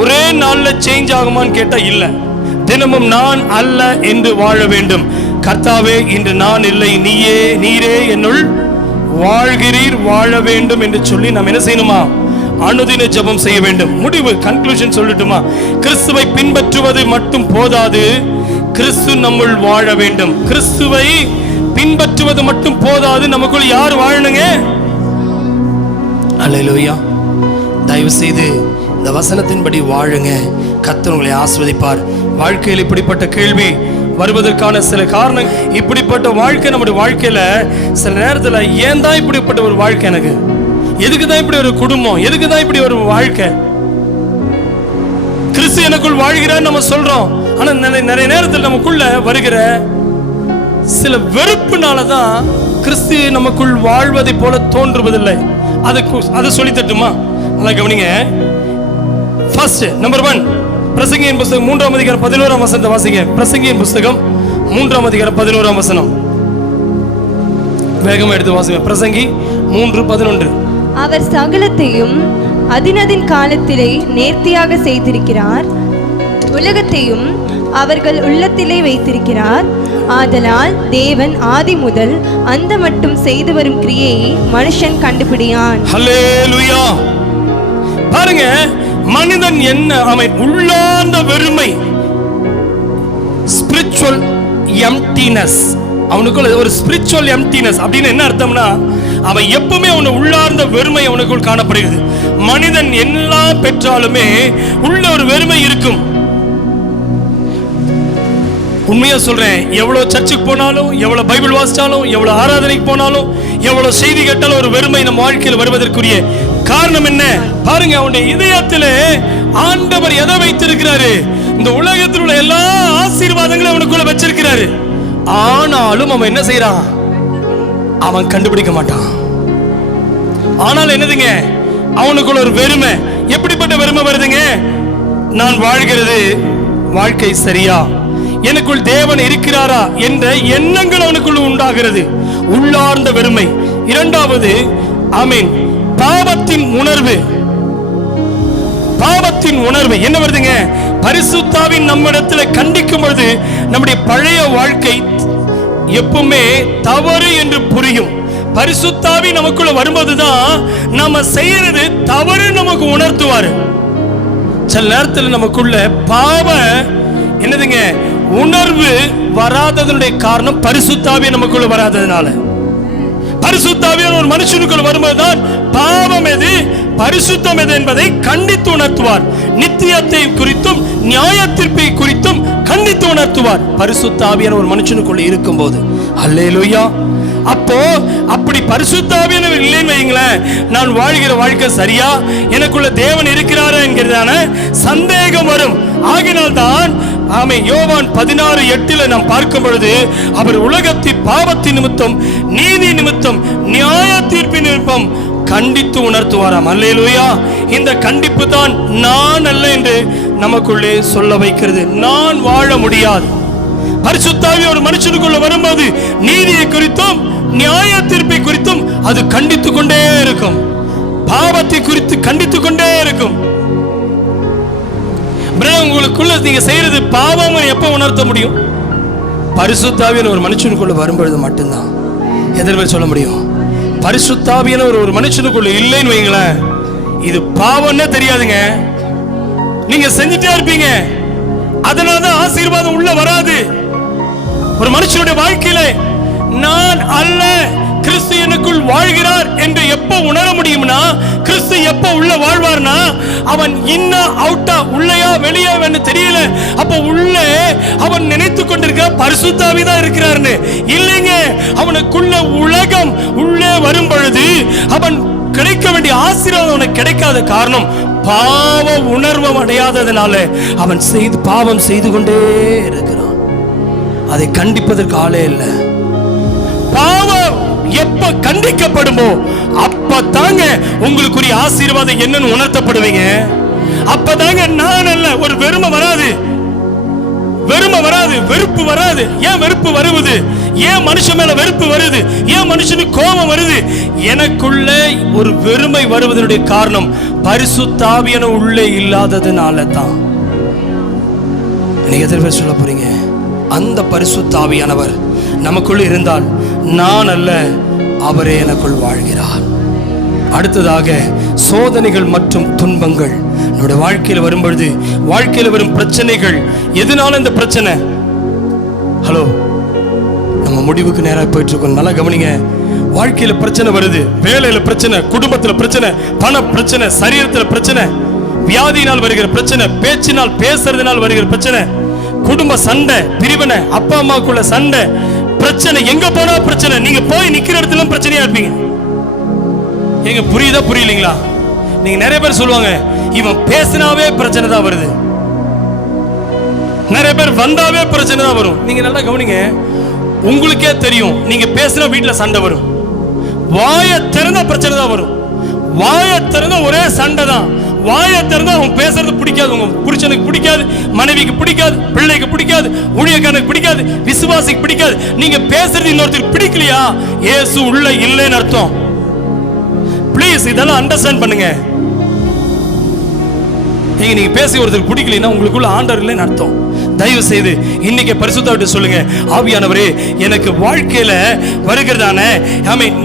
ஒரே நாள்ல சேஞ்ச் ஆகுமான்னு கேட்டா இல்ல. தினமும் நான் அல்ல என்று வாழ வேண்டும். கர்த்தாவே, இன்று நான் இல்லை, நீரே என்னுள் வாழ்கிறீர், வாழ வேண்டும் என்று சொல்லி நாம் என்ன செய்யணுமா? அனுதின ஜெபம் செய்ய வேண்டும். முடிவு, கன்க்ளூஷன் சொல்லட்டுமா? கிறிஸ்துவை பின்பற்றுவது மட்டும் போதாது, கிறிஸ்து நம்முள் வாழ வேண்டும். கிறிஸ்துவை பின்பற்றுவது மட்டும் போதாது, நமக்குள் யார் வாழணுங்க? அல்லேலூயா. தயவு செய்து இந்த வசனத்தின்படி வாழுங்க. கர்த்தர் உங்களை ஆசீர்வதிப்பார். வாழ்க்கையில் இப்படிப்பட்ட கேள்வி வருவதற்கான சில காரணம், இப்படிப்பட்ட வாழ்க்கை நம்முடைய வாழ்க்கையில சில நேரத்தில் ஏன் தான் இப்படிப்பட்ட ஒரு வாழ்க்கை, எனக்கு எதுக்கு தான் இப்படி ஒரு குடும்பம், எதுக்கு தான் இப்படி ஒரு வாழ்க்கை? கிறிஸ்து எனக்குள் வாழ்கிறான்னு நம்ம சொல்றோம். ஆனா நிறைய நேரத்தில் நமக்குள்ள வருகிற சில வெறுப்புனால தான் கிறிஸ்து நமக்குள் வாழ்வதை போல தோன்றுவதில்லை. அதை சொல்லி தட்டுமா? நல்லா கவனிங்க. ஃபர்ஸ்ட், நம்பர் 1, பிரசங்கியின் புஸ்தகம் 3ஆம் அதிகாரம் 11ஆம் வசனத்தை வாசிங்க. பிரசங்கியின் புஸ்தகம் 3ஆம் அதிகாரம் 11ஆம் வசனம். வேகமா எடுத்து வாசிங்க. பிரசங்கி 3:11. அவர் சகலத்தையும் அதினதின் காலத்திலே நேர்த்தியாக செய்திருக்கிறார், உலகத்தையும் அவர்கள் உள்ளத்திலே வைத்திருக்கிறார். ஆதலால் தேவன் ஆதி முதல் அந்த மட்டும் செய்து வரும் கிரியையை மனுஷன் கண்டுபிடியான். ஹல்லேலூயா. பாருங்க, மனிதன் என்ன, அவன் உள்ளார்ந்த வெறுமை, ஸ்பிரிச்சுவல் எம்டினஸ். அவனுக்குள்ள ஒரு ஸ்பிரிச்சுவல் எம்டினஸ் அப்படின்னு என்ன அர்த்தம்னா, அவன் எப்பவுமே அவன உள்ளார்ந்த வெறுமை அவனுக்குள் காணப்படுகிறது. மனிதன் எல்லாம் பெற்றாலுமே உள்ள ஒரு வெறுமை இருக்கும். உண்மையா சொல்றேன், எவ்வளவு சர்ச்சுக்கு போனாலும், எவ்வளவு பைபிள் வாசிச்சாலும், எவ்வளவு ஆராதனைக்கு போனாலும், எவ்வளவு செய்தி கேட்டாலும் ஒரு வெறுமை நம்ம வாழ்க்கையில் வருவதற்குரிய காரணம் என்ன பாருங்க. அவனுடைய இதயத்திலே ஆண்டவர் எதை வைத்திருக்கிறாரு? இந்த உலகத்தில் உள்ள எல்லா ஆசீர்வாதங்களும் அவனுக்குள்ள வச்சிருக்கிறாரு. ஆனாலும் அவன் என்ன செய்யறான்? அவன் கண்டுபிடிக்க மாட்டான். ஆனால் என்னதுங்க, அவனுக்குள்ள ஒரு வெறுமை. எப்படிப்பட்ட வெறுமை வருதுங்க? நான் வாழ்கிறது வாழ்க்கை சரியா, எனக்குள் தேவன் இருக்கிறாரா என்ற எண்ணங்கள் அவனுக்குள்ள உண்டாகிறது. உள்ளார்ந்த வெறுமை. இரண்டாவது, ஆமீன், பாவத்தின் உணர்வு. பாவத்தின் உணர்வு என்ன வருதுங்க? பரிசுத்தாவின் நம்மிடத்துல கண்டிக்கும் பொழுது நம்முடைய பழைய வாழ்க்கை எப்பவுமே தவறு என்று புரியும். பரிசுத்தாவி நமக்குள்ள வரும்போதுதான் நாம செய்யறது தவறு நமக்கு உணர்த்துவாரு. சில நேரத்தில் நமக்குள்ள பாவ என்னதுங்க உணர்வு வராததனுடைய காரணம் பரிசுத்தாவி நமக்குள்ள வராததுனால. பரிசுத்தாவியான ஒரு மனுஷனுக்குள்ள வரும்போதுதான் பாவம் எது பரிசுத்தம் எது என்பதை கண்டித்து உணர்த்துவார். நித்தியத்தை குறித்தும் நியாய தீர்ப்பை குறித்தும் கண்டித்து உணர்த்துவார் பரிசுத்தாவியான ஒரு மனுஷனுக்குள்ள இருக்கும் போது. அல்லேலூயா. அப்போ அப்படி பரிசுத்தாவியானவர் இல்லைன்னு வைங்களேன், நான் வாழ்கிற வாழ்க்கை சரியா, எனக்குள்ள தேவன் இருக்கிறாரா என்கிறதான சந்தேகம் வரும். ஆகினால் தான் ஆமே யோவான் 16:8 நாம் பார்க்கும் பொழுது, அவர் உலகத்தின் பாவத்தின் நிமித்தம், நீதி நிமித்தம், நியாய தீர்ப்பின் நிமித்தம் கண்டித்து உணர்த்துவாராம். அல்லேலூயா. இந்த கண்டிப்பு தான் நான் அல்ல என்று நமக்குள்ளே சொல்ல வைக்கிறது. நான் வாழ முடியாது. பரிசுத்தாவி ஒரு மனுஷனுக்குள்ள வரும்போது நீதியை குறித்தும் நியாய தீர்ப்பை குறித்தும் அது கண்டித்து கொண்டே இருக்கும். பாவத்தை குறித்து கண்டித்து கொண்டே இருக்கும். உங்களுக்குள்ள நீங்க செய்யறது பாவம் எப்ப உணர்த்த முடியும்? பரிசுத்தாவியான ஒரு மனுஷனுக்குள்ள வரும்பொழுது மட்டும்தான். எதிர்ப்பு சொல்ல முடியும். பரிசுத்தாவியான ஒரு மனுஷனுக்குள்ள இல்லைன்னு வைங்களேன், இது பாவம்னே தெரியாதுங்க. நீங்க செஞ்சுட்டே இருப்பீங்க. அதனாலதான் ஆசீர்வாதம் உள்ள வராது. ஒரு மனுஷனுடைய வாழ்க்கையில நான் அல்ல, கிறிஸ்து எனக்குள் வாழ்கிறார் என்று எப்ப உணர முடியும்னா, கிறிஸ்து எப்ப உள்ள வாழ்வார்னா, அவன் இன்ன அவுட்டா உள்ளயா வெளியா தெரியல, அப்ப உள்ளே அவன் நினைத்து கொண்டிருக்கிற பரிசுத்தாவி தான் இருக்கிறார்னு இல்லைங்க. அவனுக்குள்ள உலகம் உள்ளே வரும் பொழுது அவன் கிடைக்க வேண்டிய ஆசீர்வாதம் அவனுக்கு கிடைக்காத காரணம் பாவ உணர்வு அடையாததுனால அவன் பாவம் செய்து கொண்டே இருக்கிறான். அதை கண்டிப்பதற்கு ஆளே இல்லை. பாவம் எப்ப கண்டிக்கப்படுமோ அப்பதாங்க உங்களுக்குரிய ஆசீர்வாதம் என்னன்னு உணர்த்தப்படுவீங்க. அப்பதாங்க நான் அல்ல, ஒரு வெறுமை வராது. வெறுமை வராது, வெறுப்பு வராது. ஏன் வெறுப்பு வருவது? ஏன் மனுஷன் மேல வெறுப்பு வருது? ஏன் மனுஷனுக்கு கோபம் வருது? எனக்குள்ள ஒரு வெறுமை வருவதனுடைய காரணம் பரிசுத்தாவியான உள்ளே இல்லாததுனால தான். நீங்க எதிர்ப்பு சொல்ல போறீங்க, அந்த பரிசுத்தாவியானவர் நமக்குள் இருந்தால் நான் அல்ல, அவரே எனக்குள் வாழ்கிறார். அடுத்ததாக சோதனைகள் மற்றும் துன்பங்கள் நம்முடைய வாழ்க்கையில் வரும்பொழுது, வாழ்க்கையில் வரும் பிரச்சனைகள் எதனால இந்த பிரச்சனை? ஹலோ, நம்ம முடிவுக்கு நேராக போயிட்டு இருக்கோம். நல்லா கவனிங்க. வாழ்க்கையில பிரச்சனை வருது, வேலையில பிரச்சனை, குடும்பத்துல பிரச்சனை, பண பிரச்சனை, சரீரத்துல பிரச்சனை, வியாதியினால் வருகிற பிரச்சனை, பேச்சினால் பேசுறதுனால் வருகிற பிரச்சனை, குடும்ப சண்டை, பிரிவினை, அப்பா அம்மாக்குள்ள சண்டை, பிரச்சனை, எங்க போனா பிரச்சனை. நீங்க போய் நிக்கிற இடத்துல பிரச்சனையா இருப்பீங்க. எங்க புரியுதா புரியலீங்களா? நீங்க நிறைய பேர் சொல்லுவாங்க, இவன் பேசினாவே பிரச்சனை தான் வருது, நிறைய பேர் வந்தாவே பிரச்சனை தான் வரும். நீங்க நல்லா கவனிங்க. உங்களுக்கே தெரியும், நீங்க பேசினா வீட்டுல சண்டை வரும். வாய திறந்தா பிரச்சனை தான் வரும். வாய திறந்தா ஒரே சண்டை தான். வாய திறந்தா அவன் பேசுறது பிடிக்காது, உங்க புருஷனுக்கு பிடிக்காது, மனைவிக்கு பிடிக்காது, பிள்ளைக்கு பிடிக்காது, ஊழியக்காரனுக்கு பிடிக்காது, விசுவாசிக்கு பிடிக்காது. நீங்க பேசுறது இன்னொருத்தருக்கு பிடிக்கலையா, இயேசு உள்ள இல்லைன்னு அர்த்தம். ப்ளீஸ் இதெல்லாம் அண்டர்ஸ்டாண்ட் பண்ணுங்க. நீங்க பேசி ஒருத்தருக்கு பிடிக்கலைன்னா உங்களுக்குள்ள ஆண்டவர் இல்லைன்னு அர்த்தம். தயவு செய்து இன்னைக்கு பரிசுத்தவிட்டு சொல்லுங்க, ஆவியானவரே எனக்கு வாழ்க்கையில வருகிறதான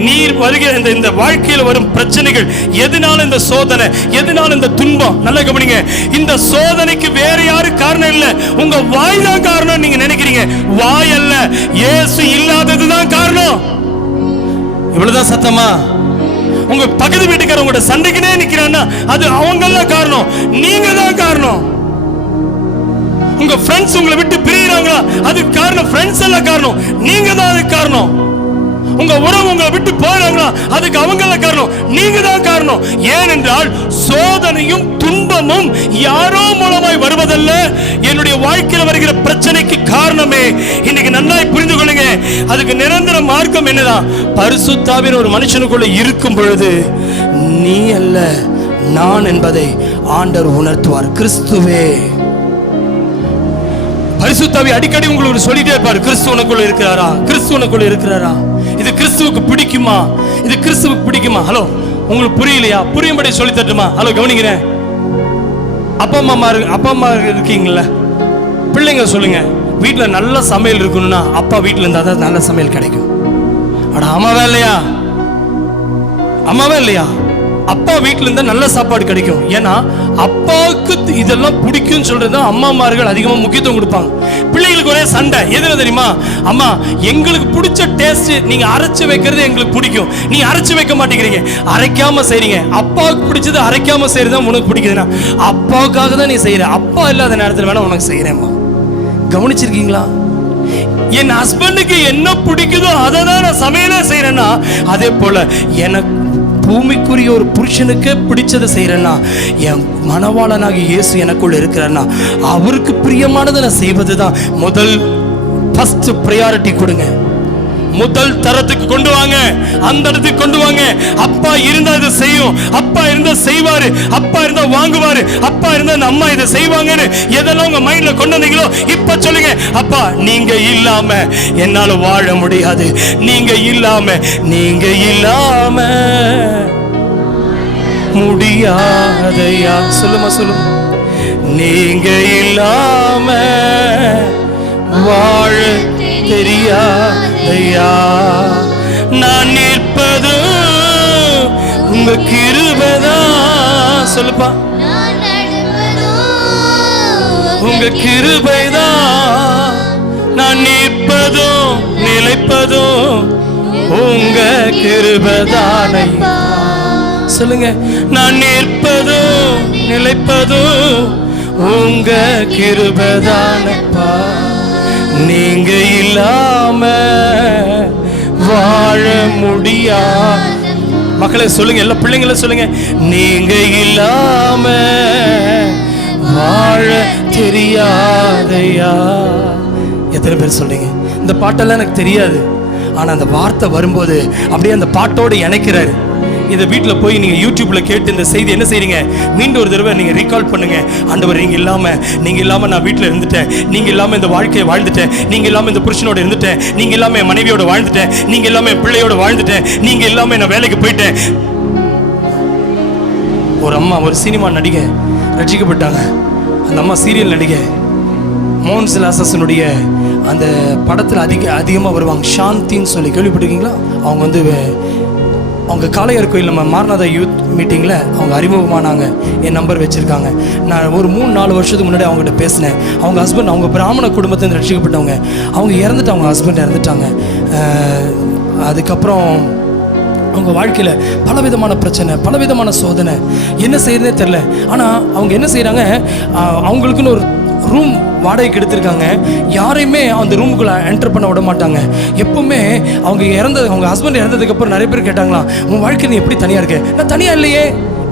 நீர் வருகிற இந்த வாழ்க்கையில வரும் பிரச்சனைகள், எதனால இந்த சோதனை, எதனால இந்த துன்பம், நல்லா கவனிங்க. இந்த சோதனைக்கு வேற யாரும் காரணம் இல்ல, உங்க வாய் தான் காரணம். நீங்க நினைக்கிறீங்க வாய் அல்ல, இயேசு இல்லாததுதான் காரணம். இவ்வளவுதான் சத்தமா? உங்க பக்கத்து வீட்டுக்கார உங்களோட சண்டைக்குனே நிக்கிறான்னா அது அவங்க தான் காரணம், நீங்க தான் காரணம். உங்க ஃப்ரெண்ட்ஸ் உங்களை விட்டு பிரியுறாங்களா, அதுக்கு காரணம் ஃப்ரெண்ட்ஸ் எல்லாம் காரணம், நீங்க தான் அதுக்கு காரணம். உங்க உறவு உங்களை விட்டு போறாங்களா, அதுக்கு அவங்க காரணம், நீங்க தான் காரணம். ஏனென்றால் சோதனையும் துன்பமும் யாரோ மூலமாய் வருவதல்ல, என்னுடைய வாழ்க்கையில் வருகிற பிரச்சனைக்கு காரணமே இன்னைக்கு நன்னாய் புரிந்து கொள்ளுங்க. அதுக்கு நிரந்தர மார்க்கம் என்னதான்? பரிசுத்த ஆவியானவர் ஒரு மனுஷனுக்குள்ள இருக்கும் பொழுது நீ அல்ல நான் என்பதை ஆண்டவர் உணர்த்துவார். கிறிஸ்துவே, பரிசுத்த ஆவி அடிக்கடி உங்களுக்கு சொல்லிட்டே இருப்பார், கிறிஸ்து உனக்குள்ள இருக்கிறாரா, கிறிஸ்து உனக்குள்ள இருக்கிறாரா, இது கிறிஸ்துவுக்கு பிடிக்குமா, இது கிறிஸ்துவுக்கு பிடிக்குமா? ஹலோ, உங்களுக்கு புரியலையா? புரியும்படி சொல்லி தட்டுமா? ஹலோ, கவனிக்கிறேன். அப்பா அம்மா இருக்கீங்கல்ல, பிள்ளைங்க சொல்லுங்க, வீட்டுல நல்ல சமையல் இருக்கணும்னா அப்பா வீட்டுல இருந்தா தான் நல்ல சமையல் கிடைக்கும். அட அம்மாவே இல்லையா? அம்மாவே இல்லையா? அப்பா வீட்டுல இருந்தா நல்ல சாப்பாடு கிடைக்கும். ஏன்னா அப்பாவுக்கு இதெல்லாம் பிடிக்கும் சொல்றது அம்மாமார்கள் அதிகமா முக்கியத்துவம் கொடுப்பாங்க. பிள்ளைகளுக்கு ஒரே சண்டை எதுல தெரியுமா? அம்மா எங்களுக்கு பிடிச்ச டேஸ்ட் நீங்க அரைச்சு வைக்கிறது எங்களுக்கு பிடிக்கும், நீ அரைச்சு வைக்க மாட்டேங்கிறீங்க, அரைக்காம செய்றீங்க. அப்பாவுக்கு பிடிச்சது அரைக்காம செய்யறது உனக்கு பிடிக்குதுன்னா அப்பாவுக்காக தான் நீ செய்யற, அப்பா இல்லாத நேரத்தில் வேணா உனக்கு செய்யறேம்மா. கவனிச்சிருக்கீங்களா? என் ஹஸ்பண்டுக்கு என்ன பிடிக்குதோ அதை தான் நான் சமையலே செய்யறேன்னா, அதே போல எனக்கு பூமிக்குரிய ஒரு புருஷனுக்கு பிடிச்சதை செய்யறேன்னா, என் மணவாளனாகி இயேசு எனக்குள்ள இருக்கிறார்னா அவருக்கு பிரியமானதை நான் செய்வதுதான் முதல் ஃபர்ஸ்ட் பிரையாரிட்டி கொடுங்க. முதல் தரத்துக்கு கொண்டு வாங்க, அந்த இடத்துக்கு கொண்டு வாங்க. அப்பா இருந்தா இதை செய்யும், அப்பா இருந்தா செய்வாரு, அப்பா இருந்தா வாங்குவாரு, அப்பா இருந்தா அம்மா இதை செய்வாங்கன்னு எதெல்லாம் உங்க மைண்ட்ல கொண்டு வந்தீங்களோ இப்ப சொல்லுங்க, அப்பா நீங்க இல்லாம என்னால வாழ முடியாது, நீங்க இல்லாம முடியாதையா. சொல்லுமா, சொல்லுமா. நீங்க இல்லாம வாழ தெரியாதையா, நான் நிற்பதும் உங்க கிருபைதான். சொல்லுப்பா, உங்க கிருபைதான், நான் நிற்பதும் நிலைப்பதும் உங்க கிருபைதானை. சொல்லுங்க, நான் நிற்பதும் நிலைப்பதும் உங்க கிருபைதானப்பா, நீங்க இல்லாம வாழ முடியாது. மக்களே சொல்லுங்க, எல்லா பிள்ளைங்களும் சொல்லுங்க, நீங்க இல்லாம வாழ தெரியாதையா. எத்தனை பேர் சொல்றீங்க? இந்த பாட்டெல்லாம் எனக்கு தெரியாது, ஆனா அந்த வார்த்தை வரும்போது அப்படியே அந்த பாட்டோடு இணைக்கிறாரு. இதை வீட்டில் போய் நீங்கள் யூடியூப்பில் கேட்டு இந்த செய்தி என்ன செய்றீங்க, மீண்டும் ஒரு தடவை நீங்கள் ரீகால் பண்ணுங்க. ஆண்டவர் நீங்கள் இல்லாமல் நான் வீட்டில் இருந்துட்டேன், நீங்கள் இல்லாமல் இந்த வாழ்க்கையை வாழ்ந்துட்டேன், நீங்கள் இல்லாமல் இந்த புருஷனோட இருந்துட்டேன், நீங்கள் இல்லாமல் என் மனைவியோட வாழ்ந்துட்டேன், நீங்கள் இல்லாமல் என் பிள்ளையோட வாழ்ந்துட்டேன், நீங்கள் இல்லாமல் நான் வேலைக்கு போயிட்டேன். ஒரு அம்மா ஒரு சினிமா நடிகை ரட்சிக்கப்பட்டாங்க. அந்த அம்மா சீரியல் நடிகை, மோகன் சிலாசனுடைய அந்த படத்தில் அதிகமாக வருவாங்க. சாந்தின்னு சொல்லி கேள்விப்பட்டிருக்கீங்களா? அவங்க வந்து அவங்க காளையார் கோயில் நம்ம மாரநாதா யூத் மீட்டிங்கில் அவங்க அறிமுகமானாங்க. என் நம்பர் வச்சுருக்காங்க. நான் ஒரு 3-4 வருஷத்துக்கு முன்னாடி அவங்ககிட்ட பேசினேன். அவங்க ஹஸ்பண்ட், அவங்க பிராமண குடும்பத்தில் ரட்சிக்கப்பட்டவங்க, அவங்க இறந்துட்டு, அவங்க ஹஸ்பண்ட் இறந்துட்டாங்க. அதுக்கப்புறம் அவங்க வாழ்க்கையில் பலவிதமான பிரச்சனை, பலவிதமான சோதனை, என்ன செய்யறதே தெரில. ஆனால் அவங்க என்ன செய்கிறாங்க, அவங்களுக்குன்னு ஒரு ரூம் வாடகைக்கு எடுத்திருக்காங்க. யாரையுமே அந்த ரூமுக்குள்ள என்டர் பண்ண விட மாட்டாங்க. எப்பவுமே அவங்க ஹஸ்பண்ட் இறந்ததுக்கப்புறம் நிறைய பேர் கேட்டாங்களா, உன் வாழ்க்கை நீ எப்படி தனியாக இருக்க? நான் தனியாக இல்லையே.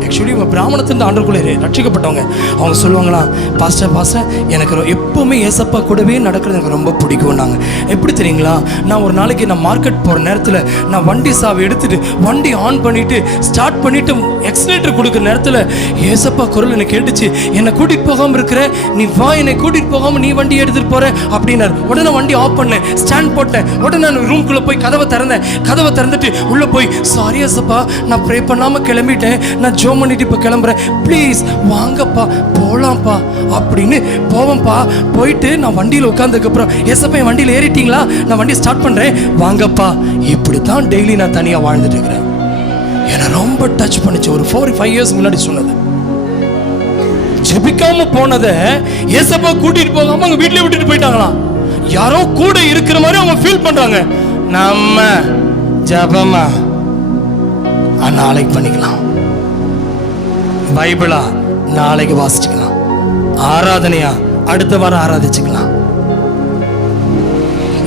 ஆக்சுவலி இவங்க பிராமணத்திலிருந்து ஆண்டவருக்குள்ளே ரட்சிக்கப்பட்டவங்க. அவங்க சொல்லுவாங்களாம், பாஸ்டர் எனக்கு எப்போவுமே ஏசப்பா கூடவே நடக்கிறது எனக்கு ரொம்ப பிடிக்கும்னாங்க. எப்படி தெரியுங்களா, நான் ஒரு நாளைக்கு நான் மார்க்கெட் போகிற நேரத்தில் நான் வண்டி சாவி எடுத்துகிட்டு வண்டி ஆன் பண்ணிவிட்டு ஸ்டார்ட் பண்ணிவிட்டு எக்ஸிலேட்டர் கொடுக்குற நேரத்தில் ஏசப்பா குரல் எனக்கு கேட்டுச்சு, என்னை கூட்டிகிட்டு போகாமல் இருக்கிற, நீ வா என்னை கூட்டிகிட்டு போக போகாம நீ வண்டி எடுத்துட்டு போற அப்படின்னாரு. உடனே வண்டி ஆஃப் பண்ணேன், ஸ்டாண்ட் போட்டேன். உடனே நான் ரூம்குள்ள போய் கதவை திறந்தேன். கதவை திறந்துட்டு உள்ள போய், சாரி ஏசப்பா, நான் ப்ரே பண்ணாம கிளம்பிட்டேன், நான் ஜோம் பண்ணிட்டு இப்போ கிளம்புறேன், ப்ளீஸ் வாங்கப்பா போகலாம்ப்பா அப்படின்னு போவேன்ப்பா. போயிட்டு நான் வண்டியில் உட்காந்துக்கப்புறம், ஏசப்பா என் வண்டியில் ஏறிட்டீங்களா, நான் வண்டி ஸ்டார்ட் பண்ணுறேன், வாங்கப்பா. இப்படி தான் டெய்லி நான் தனியாக வாழ்ந்துட்டு இருக்கிறேன். என்னை ரொம்ப டச் பண்ணிச்சு. ஒரு 4-5 இயர்ஸ் முன்னாடி சொன்னது. ஜெபிக்காம போனதை ஏசப்பா கூட்டிட்டு போகாம அவங்க வீட்டிலே விட்டுட்டு போயிட்டாங்களாம். யாரோ கூட இருக்கிற மாதிரி அவங்க ஃபீல் பண்றாங்க. நம்ம ஜெபமா நாளைக்கு பண்ணிக்கலாம், பைபிளா நாளைக்கு வாசிச்சுக்கலாம், ஆராதனையா அடுத்த வாரம் ஆராதிச்சுக்கலாம்.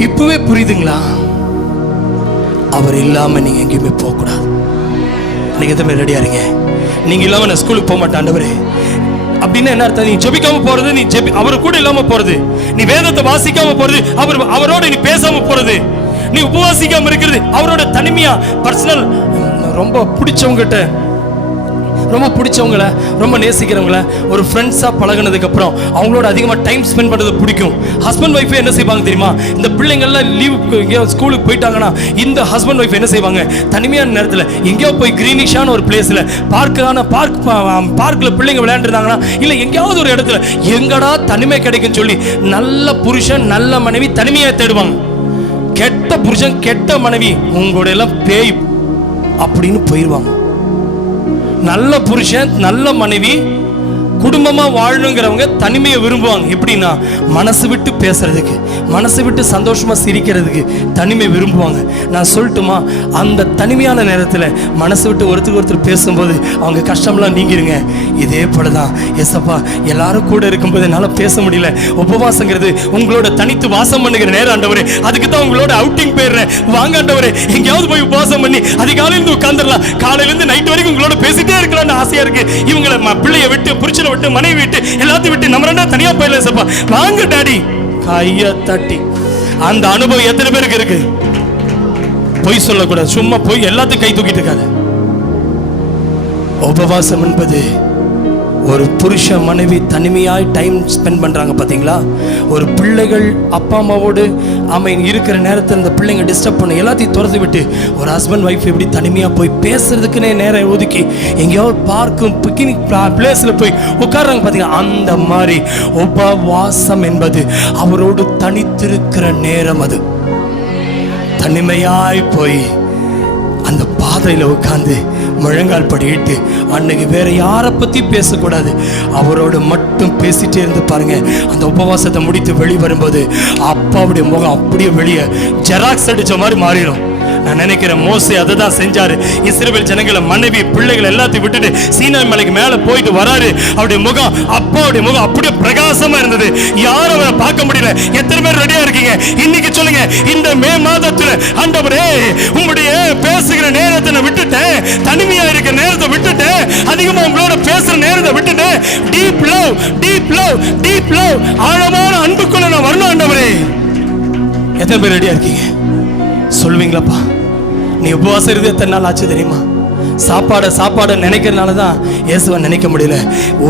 இப்பவே புரியுதுங்களா? அவர் இல்லாம நீங்க எங்கேயுமே போக கூடாது. நீங்க எதுவுமே ரெடியா இருங்க. நீங்க இல்லாம நான் ஸ்கூலுக்கு போக மாட்டேன் ஆண்டவரே அப்படின்னு என்ன அர்த்தம்? நீ ஜெபிக்காம போறது, நீ அவர் கூட இல்லாம போறது, நீ வேதத்தை வாசிக்காம போறது, அவரோட நீ பேசாம போறது, நீ உபவாசிக்காம இருக்கிறது, அவரோட தனிமையா பர்சனல் ரொம்ப பிடிச்சவங்ககிட்ட, ரொம்ப பிடிச்சவங்கள, ரொம்ப நேசிக்கிறவங்கள ஒரு ஃப்ரெண்ட்ஸாக பழகினதுக்கு அப்புறம் அவங்களோட அதிகமாக டைம் ஸ்பெண்ட் பண்ணுறது பிடிக்கும். ஹஸ்பண்ட் ஒய்ஃபே என்ன செய்வாங்க தெரியுமா? இந்த பிள்ளைங்கள்லாம் லீவ் எங்கேயோ ஸ்கூலுக்கு போயிட்டாங்கன்னா இந்த ஹஸ்பண்ட் ஒய்ஃப் என்ன செய்வாங்க? தனிமையான நேரத்தில் எங்கேயோ போய் கிரீனிஷான ஒரு பிளேஸில் பார்க்கில் பிள்ளைங்க விளையாண்டுருந்தாங்கன்னா, இல்லை எங்கேயாவது ஒரு இடத்துல எங்கடா தனிமை கிடைக்குன்னு சொல்லி நல்ல புருஷன் நல்ல மனைவி தனிமையாக தேடுவாங்க. கெட்ட புருஷன் கெட்ட மனைவி உங்களோட எல்லாம் பேய் அப்படின்னு போயிடுவாங்க. நல்ல புருஷன் நல்ல மனைவி குடும்பமா வாழணுங்கிறவங்க தனிமையை விரும்புவாங்க. எப்படின்னா மனசு விட்டு பேசுறதுக்கு, மனசு விட்டு சந்தோஷமா சிரிக்கிறதுக்கு தனிமை விரும்புவாங்க. நான் சொல்லட்டுமா, அந்த தனிமையான நேரத்தில் மனசு விட்டு ஒருத்தருக்கு ஒருத்தர் பேசும்போது அவங்க கஷ்டம்லாம் நீங்கிருங்க. இதே போலதான் ஏசப்பா எல்லாரும் கூட இருக்கும்போது என்னால் பேச முடியல, உபவாசங்கிறது உங்களோட தனித்து வாசம் பண்ணுகிற நேரம் ஆண்டவரே, அதுக்கு தான் உங்களோட அவுட்டிங் போயிடுறேன், வாங்க ஆண்டவரே எங்கேயாவது போய் உபவாசம் பண்ணி அதிகாலையிலிருந்து உட்காந்துடலாம், காலையிலேருந்து நைட் வரைக்கும் உங்களோட பேசிட்டே இருக்கலாம்னு ஆசையா இருக்கு. இவங்களை பிள்ளைய விட்டு புரிச்ச விட்டு மனைவி விட்டு எல்லாத்தையும் விட்டு நம்ம ரெண்டா தனியா போயிடல சப்பா, வாங்க டாடி கைய தட்டி. அந்த அனுபவம் எத்தனை பேருக்கு இருக்கு? பொய் சொல்லக்கூடாது, சும்மா போய் எல்லாத்தையும் கை தூக்கிட்டு இருக்காது. உபவாசம் என்பது ஒரு புருஷ மனைவி தனிமையாய் டைம் ஸ்பெண்ட் பண்றாங்க பாத்தீங்களா? ஒரு பிள்ளைகள் அப்பா அம்மாவோடு இருக்கிற நேரத்தில் இந்த பிள்ளைங்க டிஸ்டர்ப் பண்ண எல்லாத்தையும் துரத்து விட்டு ஒரு ஹஸ்பண்ட் ஒய்ஃப் எப்படி தனிமையா போய் பேசுறதுக்குன்னே நேரம் ஒதுக்கி எங்கேயாவது பார்க்கும் பிக்னிக் பிளேஸ்ல போய் உட்கார்றாங்க பாத்தீங்களா? அந்த மாதிரி உபவாசம் என்பது அவரோடு தனித்திருக்கிற நேரம். அது தனிமையாய் போய் அந்த பாதையில் உட்கார்ந்து முழங்கால் படியிட்டு அன்னைக்கு வேற யாரை பத்தி பேசக்கூடாது, அவரோடு மட்டும் பேசிட்டே இருந்து பாருங்க. அந்த உபவாசத்தை முடித்து வெளியே வரும்போது அப்பாவுடைய முகம் அப்படியே வெளியே ஜெராக்ஸ் அடிச்ச மாதிரி மாறிடும். நான் நினைக்கிறேன் மோசே அதை தான் செஞ்சாரு. இஸ்ரவேல் ஜனங்களை மனைவி பிள்ளைகள் எல்லாத்தையும் விட்டுட்டு சீனாய் மலைக்கு மேல போயிட்டு வராரு. அவருடைய முகம், அப்பாவுடைய முகம் அப்படியே பிரகாசமா இருந்தது. யாரும் அவரை பார்க்க முடியல. எத்தனை பேர் ரெடியா இருக்கீங்க இன்னைக்கு சொல்லுங்க, இந்த மே மாதத்துல ஆண்டவரே உங்களுடைய பேசுகிற நேரத்தை நான் விட்டுட்டேன், தனிமையா இருக்கிற நேரத்தை விட்டுட்டேன், அதிகமா உங்களோட பேசுற நேரத்தை விட்டுட்டேன், deep love deep love deep love ஆழமான அன்புக்குள்ள நான் வரணும் ஆண்டவரே. எத்தனை பேர் ரெடியா இருக்கீங்க சொல்லுவீங்களாப்பா? நீ உபவாசம் இருந்து எத்தனை நாள் ஆச்சு தெரியுமா? சாப்பாடை நினைக்கிறதுனால தான் இயேசுவை நினைக்க முடியல.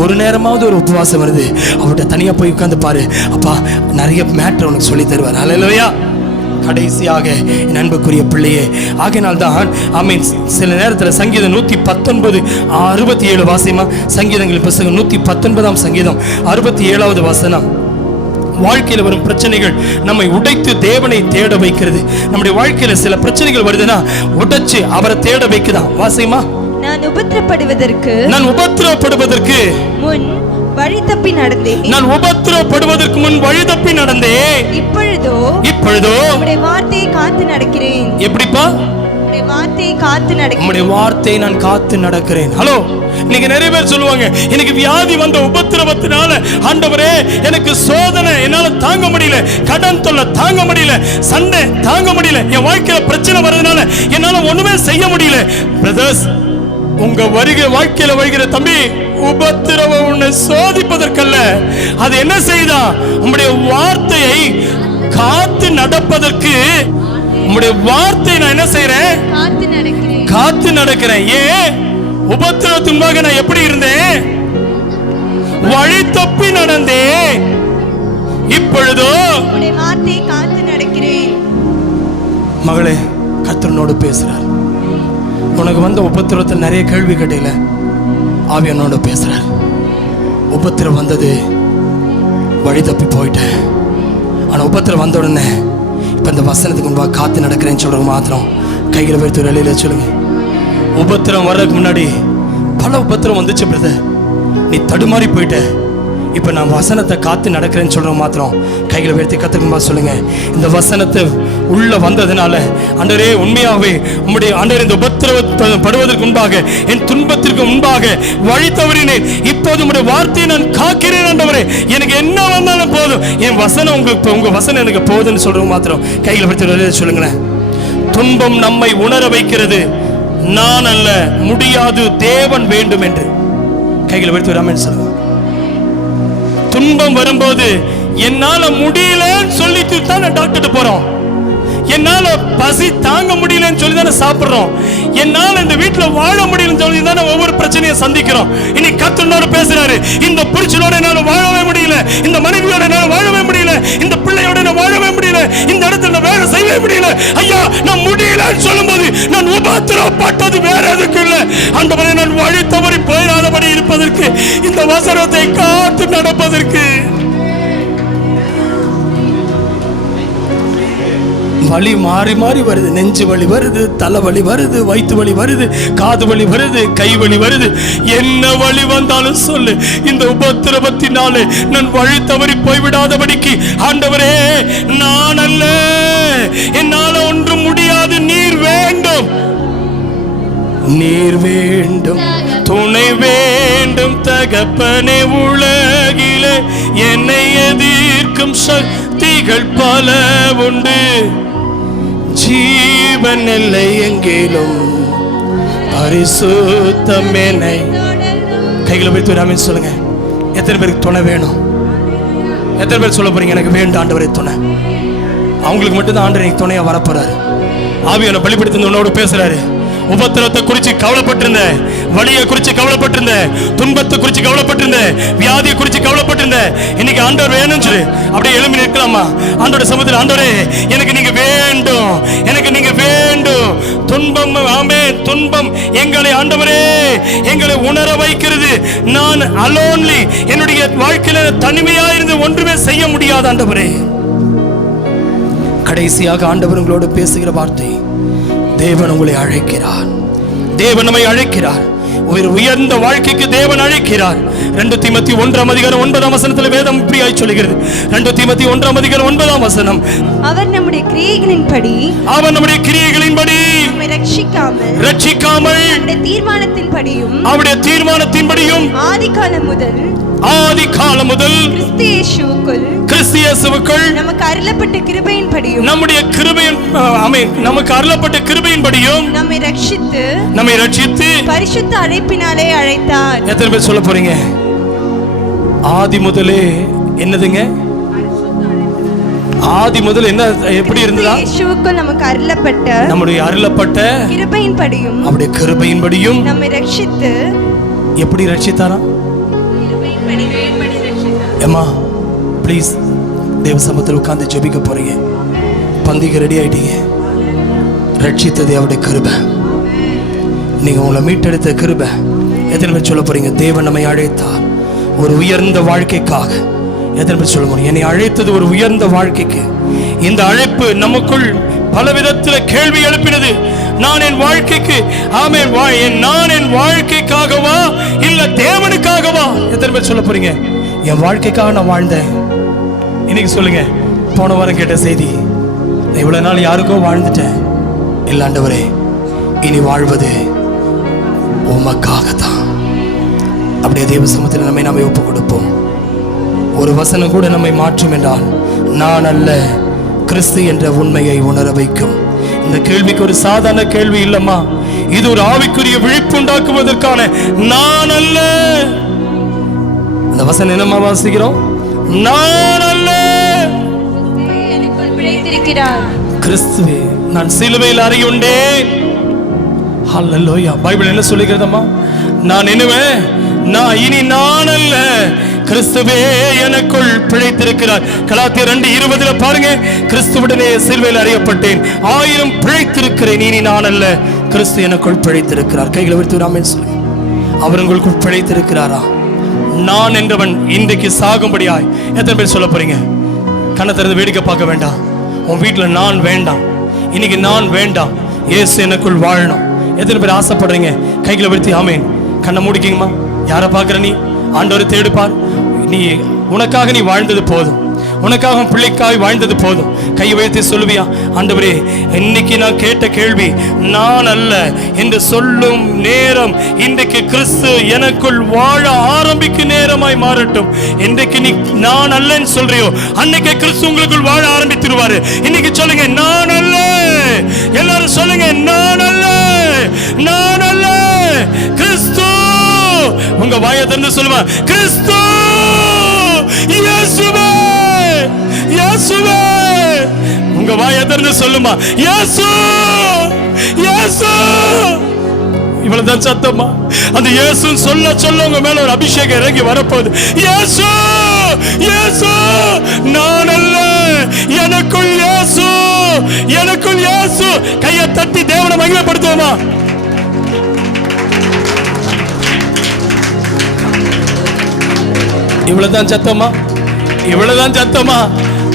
ஒரு நேரமாவது ஒரு உபவாசம் வருது, அவர்கிட்ட தனியா போய் உட்கார்ந்து பாரு, அப்பா நிறைய மேட்டர் உனக்கு சொல்லி தருவார். அல்லேலூயா. கடைசியாக என் அன்புக்குரிய பிள்ளையே, ஆகையினால் தான் சில நேரத்தில் சங்கீதம் 119:67 வாசிமா. சங்கீதங்கள் புத்தகம் 119 சங்கீதம் 67வது வசனம். வாழ்க்கையில் வரும் பிரச்சனைகள் நம்மை உடைத்து தேவனை தேட வைக்கிறது. நம்முடைய வாழ்க்கையில சில பிரச்சனைகள் வருதுன்னா உடைச்சு அவரை தேட வைக்குதான். வாசிமா. நான் உபத்திரப்படுவதற்கு முன் வழி தப்பி நடந்தேன். நான் உபத்திரப்படுவதற்கு முன் வழி தப்பி நடந்தேன். இப்பொழுதோ உம்முடைய வார்த்தையை காத்து நடக்கிறேன். எப்படிப்பா? உம்முடைய வார்த்தையை நான் காத்து நடக்கிறேன். ஹலோ, நீங்க நிறைய பேர் சொல்லுவாங்க, எனக்கு வியாதி வந்த உபத்திரவத்தினால ஆண்டவரே எனக்கு சோதனை என்னால தாங்க முடியல, கடன் தொல்லை தாங்க முடியல, சண்டை தாங்க முடியல, என் வாழ்க்கையில பிரச்சனை வர்றதுனால என்னால ஒண்ணுமே செய்ய முடியல. பிரதர்ஸ், உங்க வாழ்க்கையில வருகிற தம்பி, உபத்திரவம் உன்னை சோதிப்பதற்கல்ல, அது என்ன செய்தா? உம்முடைய வார்த்தையை காத்து நடப்பதற்கு. உம்முடைய வார்த்தையை நான் என்ன செய்றேன்? காத்து நடக்கிறேன். ஏன்? உபத்திரவத்தின்பாக நான் எப்படி இருந்தேன்? வழி தப்பி நடந்தேன். இப்பொழுதோ உம்முடைய வார்த்தையை காத்து நடக்கிறேன். மகளே, கர்த்தரோடு பேசுறார். உனக்கு வந்த உபத்திரவத்தில் நிறைய கேள்வி கேட்டீல, ஆவியானோடு பேசுறார். உபத்திரம் வந்தது, வழி தப்பி போயிட்டேன். ஆனா உபத்திரம் வந்த உடனே இப்ப இந்த வசனத்துக்கு முன்பாக காத்து நடக்கிறேன்னு சொல்றவங்க மாத்திரம் கைகளை வைத்து வெளியில சொல்லுங்க. உபத்திரம் வர்றதுக்கு முன்னாடி பல உபத்திரம் வந்துச்சு பிரதர், நீ தடுமாறி போயிட்ட. இப்ப நான் வசனத்தை காத்து நடக்கிறேன்னு சொல்றவங்க மாத்திரம் கைகளை உயர்த்தி கத்துக்கும்பா சொல்லுங்க. இந்த வசனத்தை உள்ள வந்ததுனால ஆண்டவரே, உண்மையாவே உம்முடைய ஆண்டவர் இந்த உபத்திரவப்படுவதற்கு முன்பாக, என் துன்பத்திற்கு முன்பாக வழி தவறினேன். இப்போது உம்முடைய வார்த்தையை நான் காக்கிறேன் ஆண்டவரே. எனக்கு என்ன வந்தாலும் போதும், என் வசனம் உங்க வசனம் எனக்கு போதுன்னு சொல்றவங்க மாத்திரம் கைகளை உயர்த்தி சொல்லுங்களேன். துன்பம் நம்மை உணர வைக்கிறது, நான் அல்ல, முடியாது, தேவன் வேண்டும் என்று. கைகளை உயர்த்தி ராமன் சொல்லுங்க. துன்பம் வரும்போது என்னால முடியலன்னு சொல்லிட்டு தான் டாக்டர் போறோம். என்னால பசி தாங்க முடியலன்னு சொல்லி தானே சாப்பிடுறோம். என்னால இந்த வீட்டுல வாழ முடியலன்னு சொல்லி தானே ஒவ்வொரு பிரச்சனையை சந்திக்கிறோம். இனி கர்த்தரோட பேசுறாரு. இந்த புருஷனோட என்னால வாழவே முடியல, இந்த மனைவியோட என்னால வாழவே முடியல, இந்த பிள்ளையோட நான் வாழவே முடியல, இந்த இடத்துல நான் வேலை செய்யவே முடியல. ஐயா, நான் முடியலன்னு சொல்லும்போது நான் உபத்திரப்பட்டது வேற எதுக்கு இல்ல, ஆண்டவரே, நான் வழி தவறி போயிடாதபடி இருப்பதற்கு, இந்த வசனத்தை காத்து நடப்பதற்கு. வலி மாறி மாறி வருது. நெஞ்சு வலி வருது, தலை வலி வருது, வயிற்று வலி வருது, காது வலி வருது, கை வலி வருது. என்ன வலி வந்தாலும் சொல்லு, இந்த உபத்திரவத்தினாலே நான் வழி தவறி போய்விடாதபடிக்கு ஆண்டவரே, நான் அல்ல, என்னால ஒன்றும் முடியாது, நீர் வேண்டும், நீர் வேண்டும், துணை வேண்டும் தகப்பனே. உலகிலே என்னை எதிர்க்கும் சக்திகள் பல உண்டு, ஜீவன் இல்லை எங்கிலும், பரிசுத்தம் என்னை. கைகளை வைத்து ராமன் சொல்லுங்க. எத்தனை பேருக்கு துணை வேணும்? எத்தனை பேர் சொல்ல போறீங்க, எனக்கு வேண்டும் ஆண்டவரே துணை? அவங்களுக்கு மட்டும்தான் ஆண்டவர் துணையா வரப்போறாரு. ஆவியான பலிபடுத்தி உன்னோடு பேசுறாரு. உபத்திரத்தை குறித்து கவலைப்பட்டிருந்த, வலியை குறித்து கவலைப்பட்டிருந்த, துன்பத்தை குறித்து கவலைப்பட்டிருந்த, வியாதியை குறித்து கவலைப்பட்டிருந்த, இன்னைக்கு ஆண்டவர் வேணும்னு சொல்லி அப்படியே எழுப்பி நிற்கலாமா? ஆண்டோட சமூகத்தில், ஆண்டவரே, எனக்கு நீங்க வேண்டும், எனக்கு நீங்க வேண்டும். துன்பம், ஆமே, துன்பம் எங்களை ஆண்டவரே, எங்களை உணர வைக்கிறது. நான் அலோன்லி, என்னுடைய வாழ்க்கையில தனிமையா இருந்து ஒன்றுமே செய்ய முடியாது ஆண்டவரே. கடைசியாக ஆண்டவர் உங்களோடு பேசுகிற வார்த்தை, தேவன் உங்களை அழைக்கிறார். தேவன் நம்மை அழைக்கிறார். ஒரு உயர்ந்த வாழ்க்கைக்கு தேவன் அழைக்கிறார். 2 தீமோத்தேயு 1:9 வேதம் இப்படியாய் சொல்கிறது. 2 தீமோத்தேயு 1:9 அவர் நம்முடைய கிரியைகளின்படி, அவர் நம்முடைய கிரியைகளின்படி நம்மை ரட்சிக்காமல் நம்முடைய தீர்மானத்தின்படியும், அவருடைய தீர்மானத்தின்படியும் ஆதி காலம் முதல் கிறிஸ்து இயேசுவுக்குள் நமக்கு அருளப்பட்ட கிருபையின்படியும், நம்முடைய கிருபையின் நமக்கு அருளப்பட்ட கிருபையின்படியும் நம்மை ரட்சித்து பரிசுத்த அழைப்பினாலே அழைத்தார். எத்தனை பேர் சொல்ல போறீங்க? ஆதி முதலே என்னதுங்க? ஆதி முதல் என்ன, எப்படி இருந்ததா? இயேசுவுக்குள் நமக்கு அருளப்பட்ட, நம்முடைய அருளப்பட்ட கிருபையின்படியும், அவருடைய கிருபையின்படியும் நம்மை ரட்சித்து. எப்படி ரட்சித்தாரா? ஏமா ப்ளீஸ், தேவ சமூகத்தில் உட்கார்ந்து ஜெபிக்க போறீங்க. பந்திக்கு ரெடி ஆயிட்டீங்க. ரட்சித்தது அவருடைய கிருபை, நீங்க உங்களை மீட்டெடுத்த கிருபை. எத்தனை பேர் சொல்ல போறீங்க, தேவன் நம்மை அழைத்தார் ஒரு உயர்ந்த வாழ்க்கைக்காக? எத்தனை பேர் சொல்ல முடியும், என்னை அழைத்தது ஒரு உயர்ந்த வாழ்க்கைக்கு? இந்த அழைப்பு நமக்குள் பல விதத்தில் கேள்வி எழுப்பினது. நான் என் வாழ்க்கைக்கு, ஆமென், நான் என் வாழ்க்கைக்காகவா இல்ல தேவனுக்காகவா? எத்தனை பேர் சொல்ல போறீங்க, என் வாழ்க்கைக்காக நான் வாழ்ந்தேன்? இன்னைக்கு சொல்லுங்க, போன வாரம் கேட்ட செய்தி, இவ்வளவு நாள் யாருக்கோ வாழ்ந்துட்டேன். இல்ல ஆண்டவரே, இனி வாழ்வது உமக்காகத்தான். அப்படியே தேவ சமூகத்தில் நம்மை ஒப்பு கொடுப்போம். ஒரு வசனம் கூட நம்மை மாற்றும் என்றால், நான் அல்ல, கிறிஸ்து என்ற உண்மையை உணர வைக்கும். இந்த கேள்விக்கு ஒரு சாதாரண கேள்வி இல்லம்மா, இது ஒரு ஆவிக்குரிய விழிப்பு உண்டாக்குவதற்கான. நான் அல்ல, அந்த வசனம் என்னமா வாசிக்கிறோம்? நான் அல்ல, கிறிஸ்துவே நான் சிலுவையில் அறையுண்டேன். ஹல்லேலூயா. பைபிள் என்ன சொல்லுகிறதம்மா? நான் என்னவேன், நான் இனி நான் அல்ல, கிறிஸ்துவே எனக்குள் பிழைத்திருக்கிறார். கலாத்தியர் 2:20 பாருங்க, கிறிஸ்துவுடனே சிலுவையில் அறையப்பட்டேன், 1000 பிழைத்திருக்கிறேன், இனி நான் அல்ல, கிறிஸ்து எனக்குள் பிழைத்திருக்கிறார். கைகளை விரித்து ஆமென் சொல்லுங்க. அவர் உங்களுக்குள் பிழைத்திருக்கிறாரா? நான் என்றவன் இன்றைக்கு சாகும்படியாய் எத்தனை பேர் சொல்ல போறீங்க? கண்ணை திறந்து வேடிக்கை பார்க்க வேண்டாம். உன் வீட்டில் நான் வேண்டாம், இன்னைக்கு நான் வேண்டாம், இயேசு எனக்குள் வாழணும். எத்தனை பேர் ஆசைப்படுறீங்க? கைகளை விரித்து ஆமென். கண்ணை மூடிக்கிங்கம்மா. யாரை பார்க்குற நீ? ஆண்டவரை தேடுப்பார். நீ உனக்காக நீ வாழ்ந்தது போதும், உனக்காக பிள்ளைக்காய் வாழ்ந்தது போதும். கை வைத்து சொல்லுவியா, ஆண்டவரே இன்னைக்கு நான் கேட்ட கேள்வி நான் அல்ல என்று சொல்லும் நேரம் இன்றைக்கு கிறிஸ்து எனக்குள் வாழ ஆரம்பிக்கும் நேரமாய் மாறட்டும். இன்றைக்கு நீ நான் அல்லன்னு சொல்றியோ, அன்னைக்கு கிறிஸ்து உங்களுக்குள் வாழ ஆரம்பித்துருவாரு. இன்னைக்கு சொல்லுங்க, நான் அல்ல. எல்லாரும் சொல்லுங்க, நான் அல்ல, நான் அல்ல, கிறிஸ்து. உங்க வாயை திறந்து சொல்லுவா, கிறிஸ்து, இயேசுவே, இயேசுவே. உங்க வாயை திறந்து சொல்லுமா, இயேசு, இயேசு. இவ்வளவுதான் சத்தமா? அந்த இயேசு சொல்ல சொல்ல உங்க மேல ஒரு அபிஷேகம் இறங்கி வரப்போகுது. இயேசு, இயேசு, நான் அல்ல, எனக்குள் இயேசு, எனக்குள் இயேசு. கையை தட்டி தேவனை மகிமைப்படுத்துவோமா? இவ்வளவுதான் சத்தமா? இவ்வளவுதான் சத்தமா?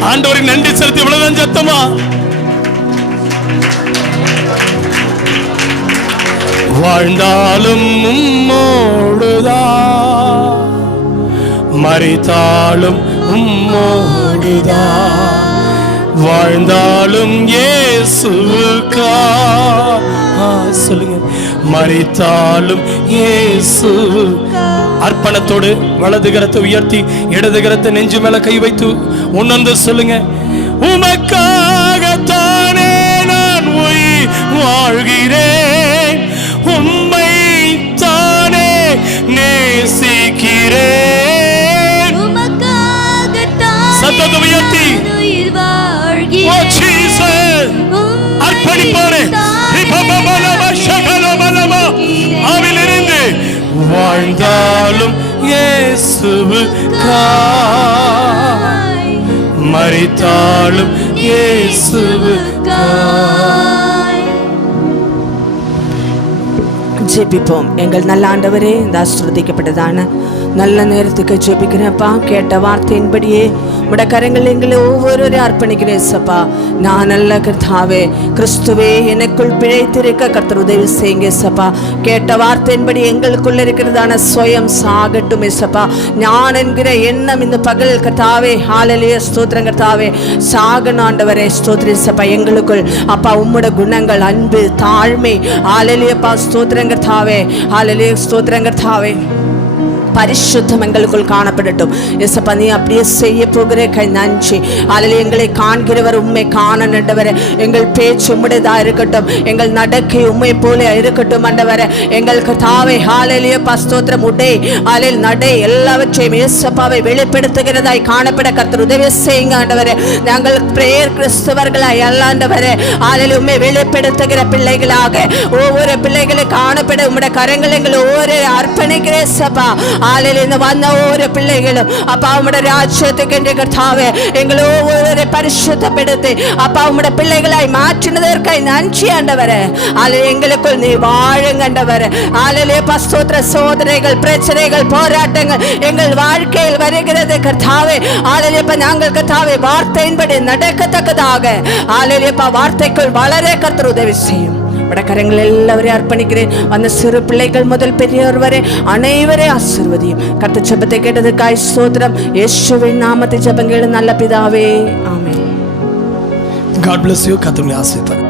ஆண்டவருக்கு நன்றி செலுத்தி இவ்வளவுதான் சத்தமா? வாழ்ந்தாலும் உம்மோடுதான், மரித்தாலும் உம்மோடுதான், வாழ்ந்தாலும் இயேசுவுக்கா. சொல்லுங்க, மரித்தாலும் இயேசுவுக்கா. அர்ப்பணத்தோடு வலது கரத்தை உயர்த்தி இடது கரத்தை நெஞ்சு மேல கை வைத்து உணர்ந்து சொல்லுங்க, உமக்காகத்தானே நான் உயிர் வாழ்கிறேன், உம்மை தானே நேசிக்கிறேன். சத்தத்தை உயர்த்தி அர்ப்பணிப்பாரு. ஆவிலிருந்து வாழ்ந்தாலும் இயேசுவுக்காய், மரித்தாலும் இயேசுவுக்காய். ஜெபிப்போம். எங்கள் நல்ல ஆண்டவரே, இந்த ஆசீர்வதிக்கப்பட்டதான நல்ல நேரத்துக்கு ஜெபிக்கிறேன்ப்பா. கேட்ட வார்த்தையின்படியே உடைய கரங்கள் எங்களை ஒவ்வொருவரையும் அர்ப்பணிக்கிறேன் சப்பா. நான் நல்ல கர்த்தாவே, கிறிஸ்துவே எனக்குள் பிழைத்திருக்க கர்த்தர் உதவி செய்யுங்க சப்பா. கேட்ட வார்த்தையின்படி எங்களுக்குள்ள இருக்கிறதான சுயம் சாகட்டும் சப்பா. நான் என்கிற எண்ணம் இந்த பகல் கர்த்தாவே, ஹல்லேலூயா, ஸ்தோத்திரம் கர்த்தாவே, சாகணும் ஆண்டவரே, ஸ்தோத்திரம் சப்பா. எங்களுக்குள் அப்பா உம்முடைய குணங்கள், அன்பு, தாழ்மை, ஹல்லேலூயா, ஸ்தோத்திரம் கர்த்தாவே, ஹல்லேலூயா, ஸ்தோத்திரம் கர்த்தாவே, பரிசுத்தம் எங்களுக்குள் காணப்படட்டும் எசப்பா. நீ அப்படியே செய்ய போகிற கை நன்றி. அதில் எங்களை காண்கிறவர் உண்மை காண நண்டவரே. எங்கள் பேச்சு உம்முடையதா இருக்கட்டும், எங்கள் நடக்கை உண்மை போல இருக்கட்டும் ஆண்டவரே. எங்களுக்கு தாவை ஹல்லேலூயா ஸ்தோத்திரம் உடை அதில் நடை எல்லாவற்றையும் ஏசப்பாவை வெளிப்படுத்துகிறதாய் காணப்பட கர்த்தர் உதவி செய்யுங்க ஆண்டவரே. நாங்கள் பிரேயர் கிறிஸ்தவர்களாய் அல்லாண்டவரே, அதில் உண்மை வெளிப்படுத்துகிற பிள்ளைகளாக ஒவ்வொரு பிள்ளைகளை காணப்பட உம்முடைய கரங்கள் எங்களை ஒவ்வொரு அர்ப்பணிக்கிறேன் சப்பா. ஆலையிலிருந்து வந்த ஒவ்வொரு பிள்ளைகளும் அப்பா உம்முடைய ராஜ்யத்துக்கு என்று கர்த்தாவே எங்களை ஒவ்வொரு பரிசுத்தப்படுத்தி அப்பா உம்முடைய பிள்ளைகளாய் மாற்றினதற்காய் நன்றி ஆண்டவரே. ஆலை எங்களுக்குள் நீ வாழுங்க ஆண்டவரே. ஆலையிலே ஸ்தோத்திர சோதனைகள், பிரச்சனைகள், போராட்டங்கள் எங்கள் வாழ்க்கையில் வருகிறது கர்த்தாவே. ஆலையிலே நாங்கள் கர்த்தாவே வார்த்தையின்படி நடக்கத்தக்கதாக ஆலையிலே வார்த்தைக்குள் வளர கர்த்தர் உதவி செய்யும். கரங்கள் எல்லாவரையும் அர்ப்பணிக்கிறேன். அந்த சிறு பிள்ளைகள் முதல் பெரியவர் வரை அனைவரையும் ஆசீர்வதியும். கர்த்தர் ஜெபத்தை கேட்டதுக்காய் ஸ்தோத்திரம். இயேசுவின் நாமத்தில் ஜெபங்கள் நல்ல பிதாவே, ஆமென். God bless you. கர்த்தர் உங்களை ஆசீர்வதிப்பார்.